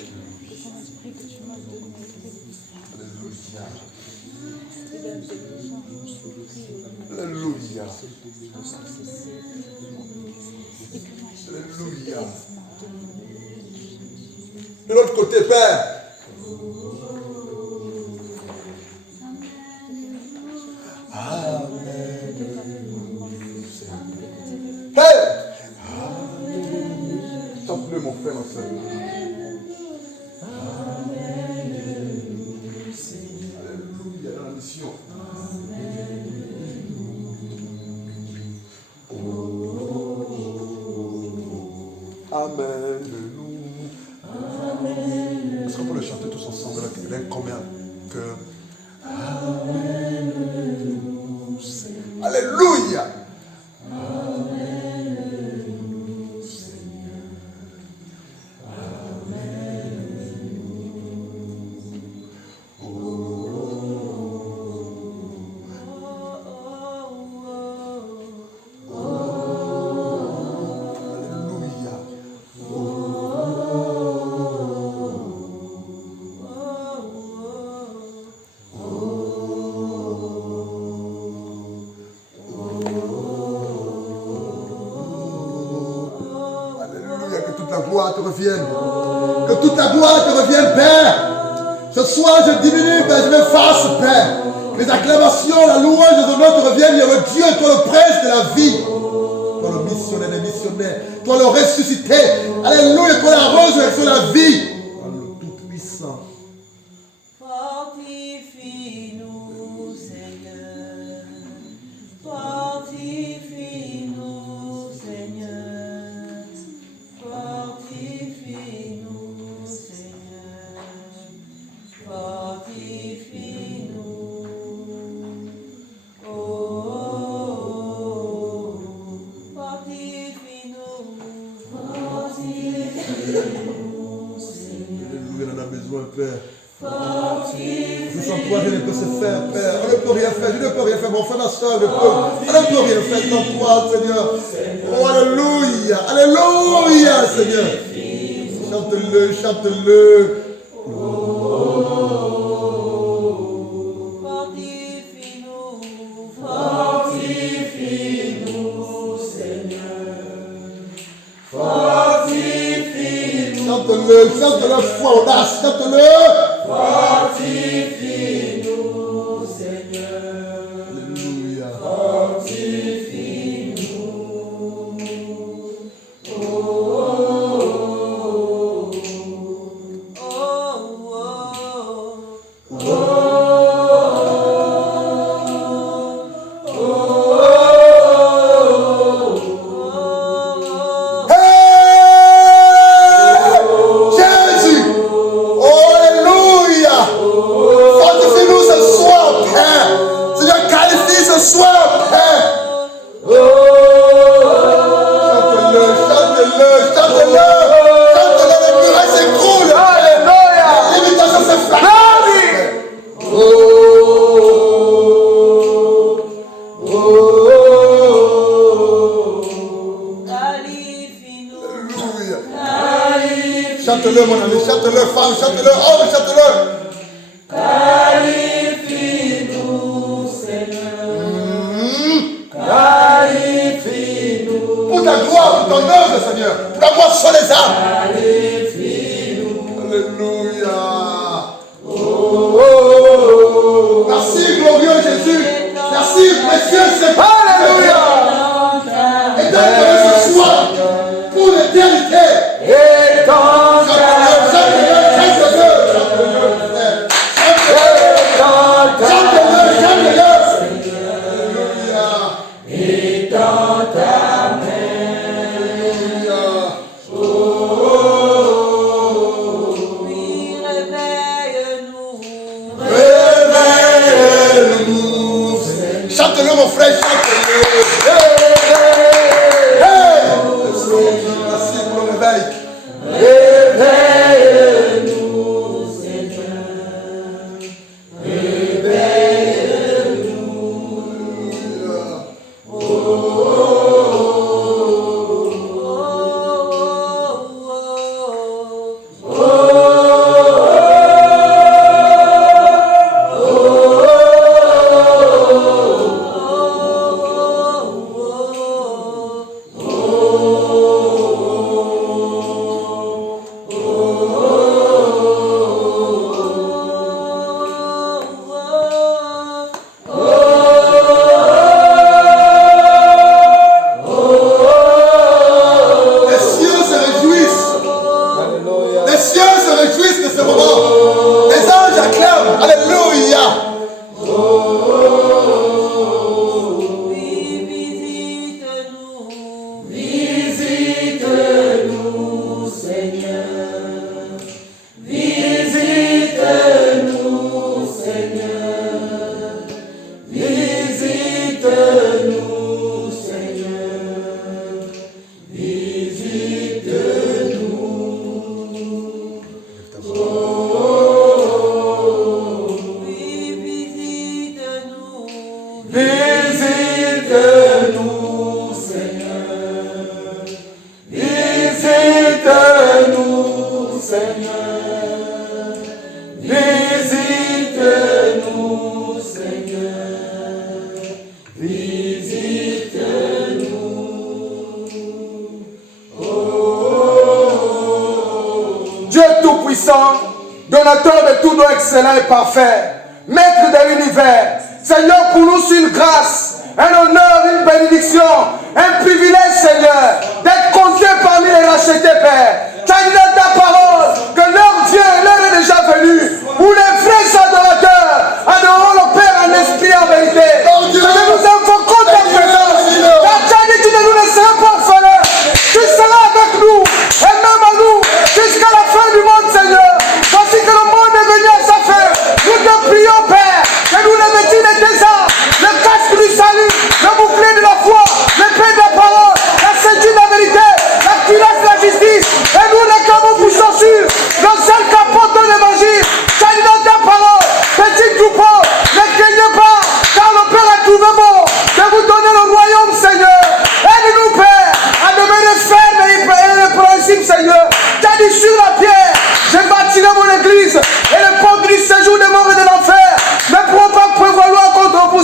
Alléluia. Alléluia. De l'autre côté, Père. Amen. Père. Chante-le, mon frère, ma soeur. Alléluia, dans la mission. Amen de nous. Amen. Est-ce qu'on peut le chanter tous ensemble d'un commun cœur? Amen de nous. Alléluia. Amen de nous, Seigneur. Amen de nous. Que toute la gloire te revienne, Père. Ce soir, je diminue, Père, je m'efface, Père. Les acclamations, la louange, les honneurs te reviennent. Il y a le Dieu, toi le prince de la vie. Toi le missionnaire des missionnaires. Toi le ressuscité. Alléluia, toi la résurrection de la vie. Toi le tout-puissant. Fortifie-nous, Seigneur. Fortifie-nous, Seigneur. Fortifie-nous, Seigneur. Fortifie-nous. besoin, Père. Nous sommes toi, rien ne peut se faire, Père. On ne peut rien faire, je ne peux rien faire. Mon frère, ma soeur, on ne peut rien faire sans toi, Seigneur. Oh, alléluia, alléluia, Seigneur. Chante-le, chante-le. Chante-le, chante-le, foi, audace, chante-le. Fortifie-nous, Seigneur. Alléluia. Fortifie-nous. Oh, oh, oh, oh, oh, oh. Jésus, alléluia. Fortifie-nous ce soir, Père. Seigneur, qualifie ce soir, Père. Chante-le, chante-le, chante-le. Chante-le, les murailles s'écroulent. Alléluia. Les limitations se flattent. Oh, oh, oh. Alléluia. Chante-le, mon ami, chante-le, femme, chante-le, homme, chante-le. Qualifie-nous, Seigneur. Qualifie-nous. Pour ta gloire, pour ton œuvre, Seigneur. Pour ta gloire sur les âmes. Qualifie-nous. Alléluia. Oh, oh, oh. Merci, glorieux Jésus. Merci, précieux Seigneur. Alléluia. Et donne-le ce soir pour l'éternité. Et dans chante-le, mon frère, chante-le. Hey! Merci pour le réveil. Réveille-nous, Seigneur. Réveille-nous. Oh, oh, oh, oh, oh. Donateur de tout don excellent et parfait, Maître de l'univers, Seigneur, pour nous c'est une grâce, un honneur, une bénédiction, un privilège, Seigneur, d'être compté parmi les rachetés, Père. Tu as dit dans ta parole que l'heure vient, l'heure est déjà venue, où les vrais adorateurs adoreront le Père en esprit et en vérité. Seigneur, nous invoquons ta présence. Tu as dit que tu ne nous laisseras pas orphelins. Tu seras avec nous, et même à nous, jusqu'à la fin du monde, Seigneur. Voici que le monde est venu à sa fin. Nous te prions, Père, que nous les métiers de tes armes, le casque du salut, le bouclier de la foi, l'épée de la parole, la ceinture de la vérité, la cuirasse de la justice, et nous les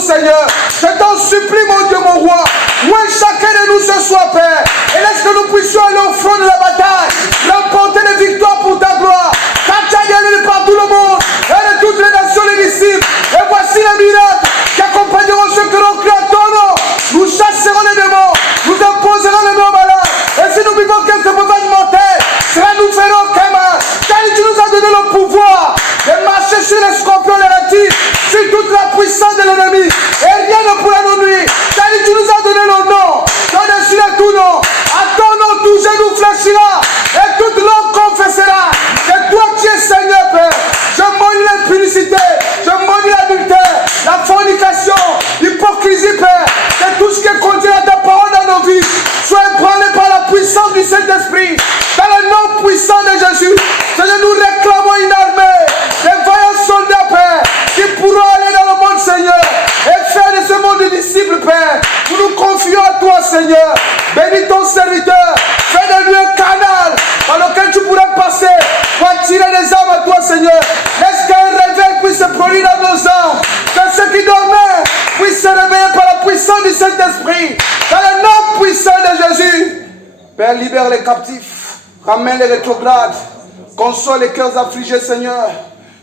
Seigneur. Je t'en supplie, mon Dieu, mon roi. Où est chacun de nous ce soir, Père? Et laisse que nous puissions aller au front de la bataille, remporter les victoires pour ta gloire. Car tu as gagné par tout le monde, et de toutes les nations, les disciples. Et voici les miracles qui accompagneront ceux qui ont cru à ton nom. Nous chasserons les démons, nous imposerons les mains malades. Et si nous vivons quelques mauvaises mortelles, cela nous fera aucun mal. Car tu nous as donné le pouvoir de marcher sur les scorpions, les reptiles, sur toute la puissance de l'ennemi. Et rien ne pourra nous nuire. Car tu nous as donné le nom, au-dessus de tout nom. À ton nom, tout genou fléchira. Et toute langue confessera que toi tu es Seigneur, Père. Je maudis l'impudicité, je maudis l'adultère, la fornication, l'hypocrisie, Père. Que tout ce qui est contenu à ta parole dans nos vies soit ébranlé par la puissance du Saint-Esprit. Dans le nom puissant de Jésus, Seigneur, nous réclamons une armée, des vaillants soldats, Père, qui pourront aller dans le monde, Seigneur, et faire de ce monde des disciples, Père. Nous nous confions à toi, Seigneur. Bénis ton serviteur. Fais de lui un canal par lequel tu pourrais passer pour attirer les âmes à toi, Seigneur. Laisse qu'un réveil puisse se produire dans nos âmes. Que ceux qui dormaient puissent se réveiller par la puissance du Saint-Esprit. Dans le nom puissant de Jésus. Père, libère les captifs. Ramène les rétrogrades. Console les cœurs affligés, Seigneur.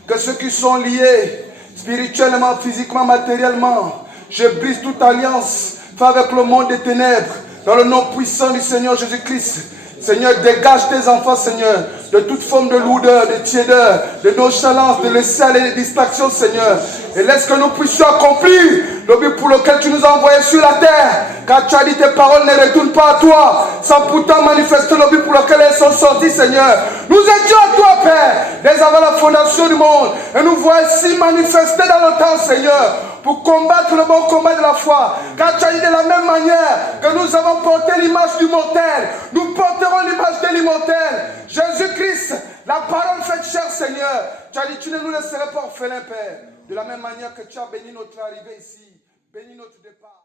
Que ceux qui sont liés spirituellement, physiquement, matériellement, je brise toute alliance avec le monde des ténèbres. Dans le nom puissant du Seigneur Jésus-Christ. Seigneur, dégage tes enfants, Seigneur, de toute forme de lourdeur, de tiédeur, de nonchalance, de laisser aller les distractions, Seigneur. Et laisse que nous puissions accomplir le but pour lequel tu nous as envoyés sur la terre. Car tu as dit tes paroles ne retournent pas à toi, sans pourtant manifester le but pour lequel elles sont sorties, Seigneur. Nous étions à toi, Père, dès avant la fondation du monde. Et nous voici manifestés dans le temps, Seigneur, pour combattre le bon combat de la foi. Car tu as dit de la même manière que nous avons porté l'image du mortel, nous porterons l'image de l'immortel. Jésus-Christ, la parole faite chair, Seigneur. Tu as dit tu ne nous laisserais pas orphelins, Père. De la même manière que tu as béni notre arrivée ici, bénis notre départ.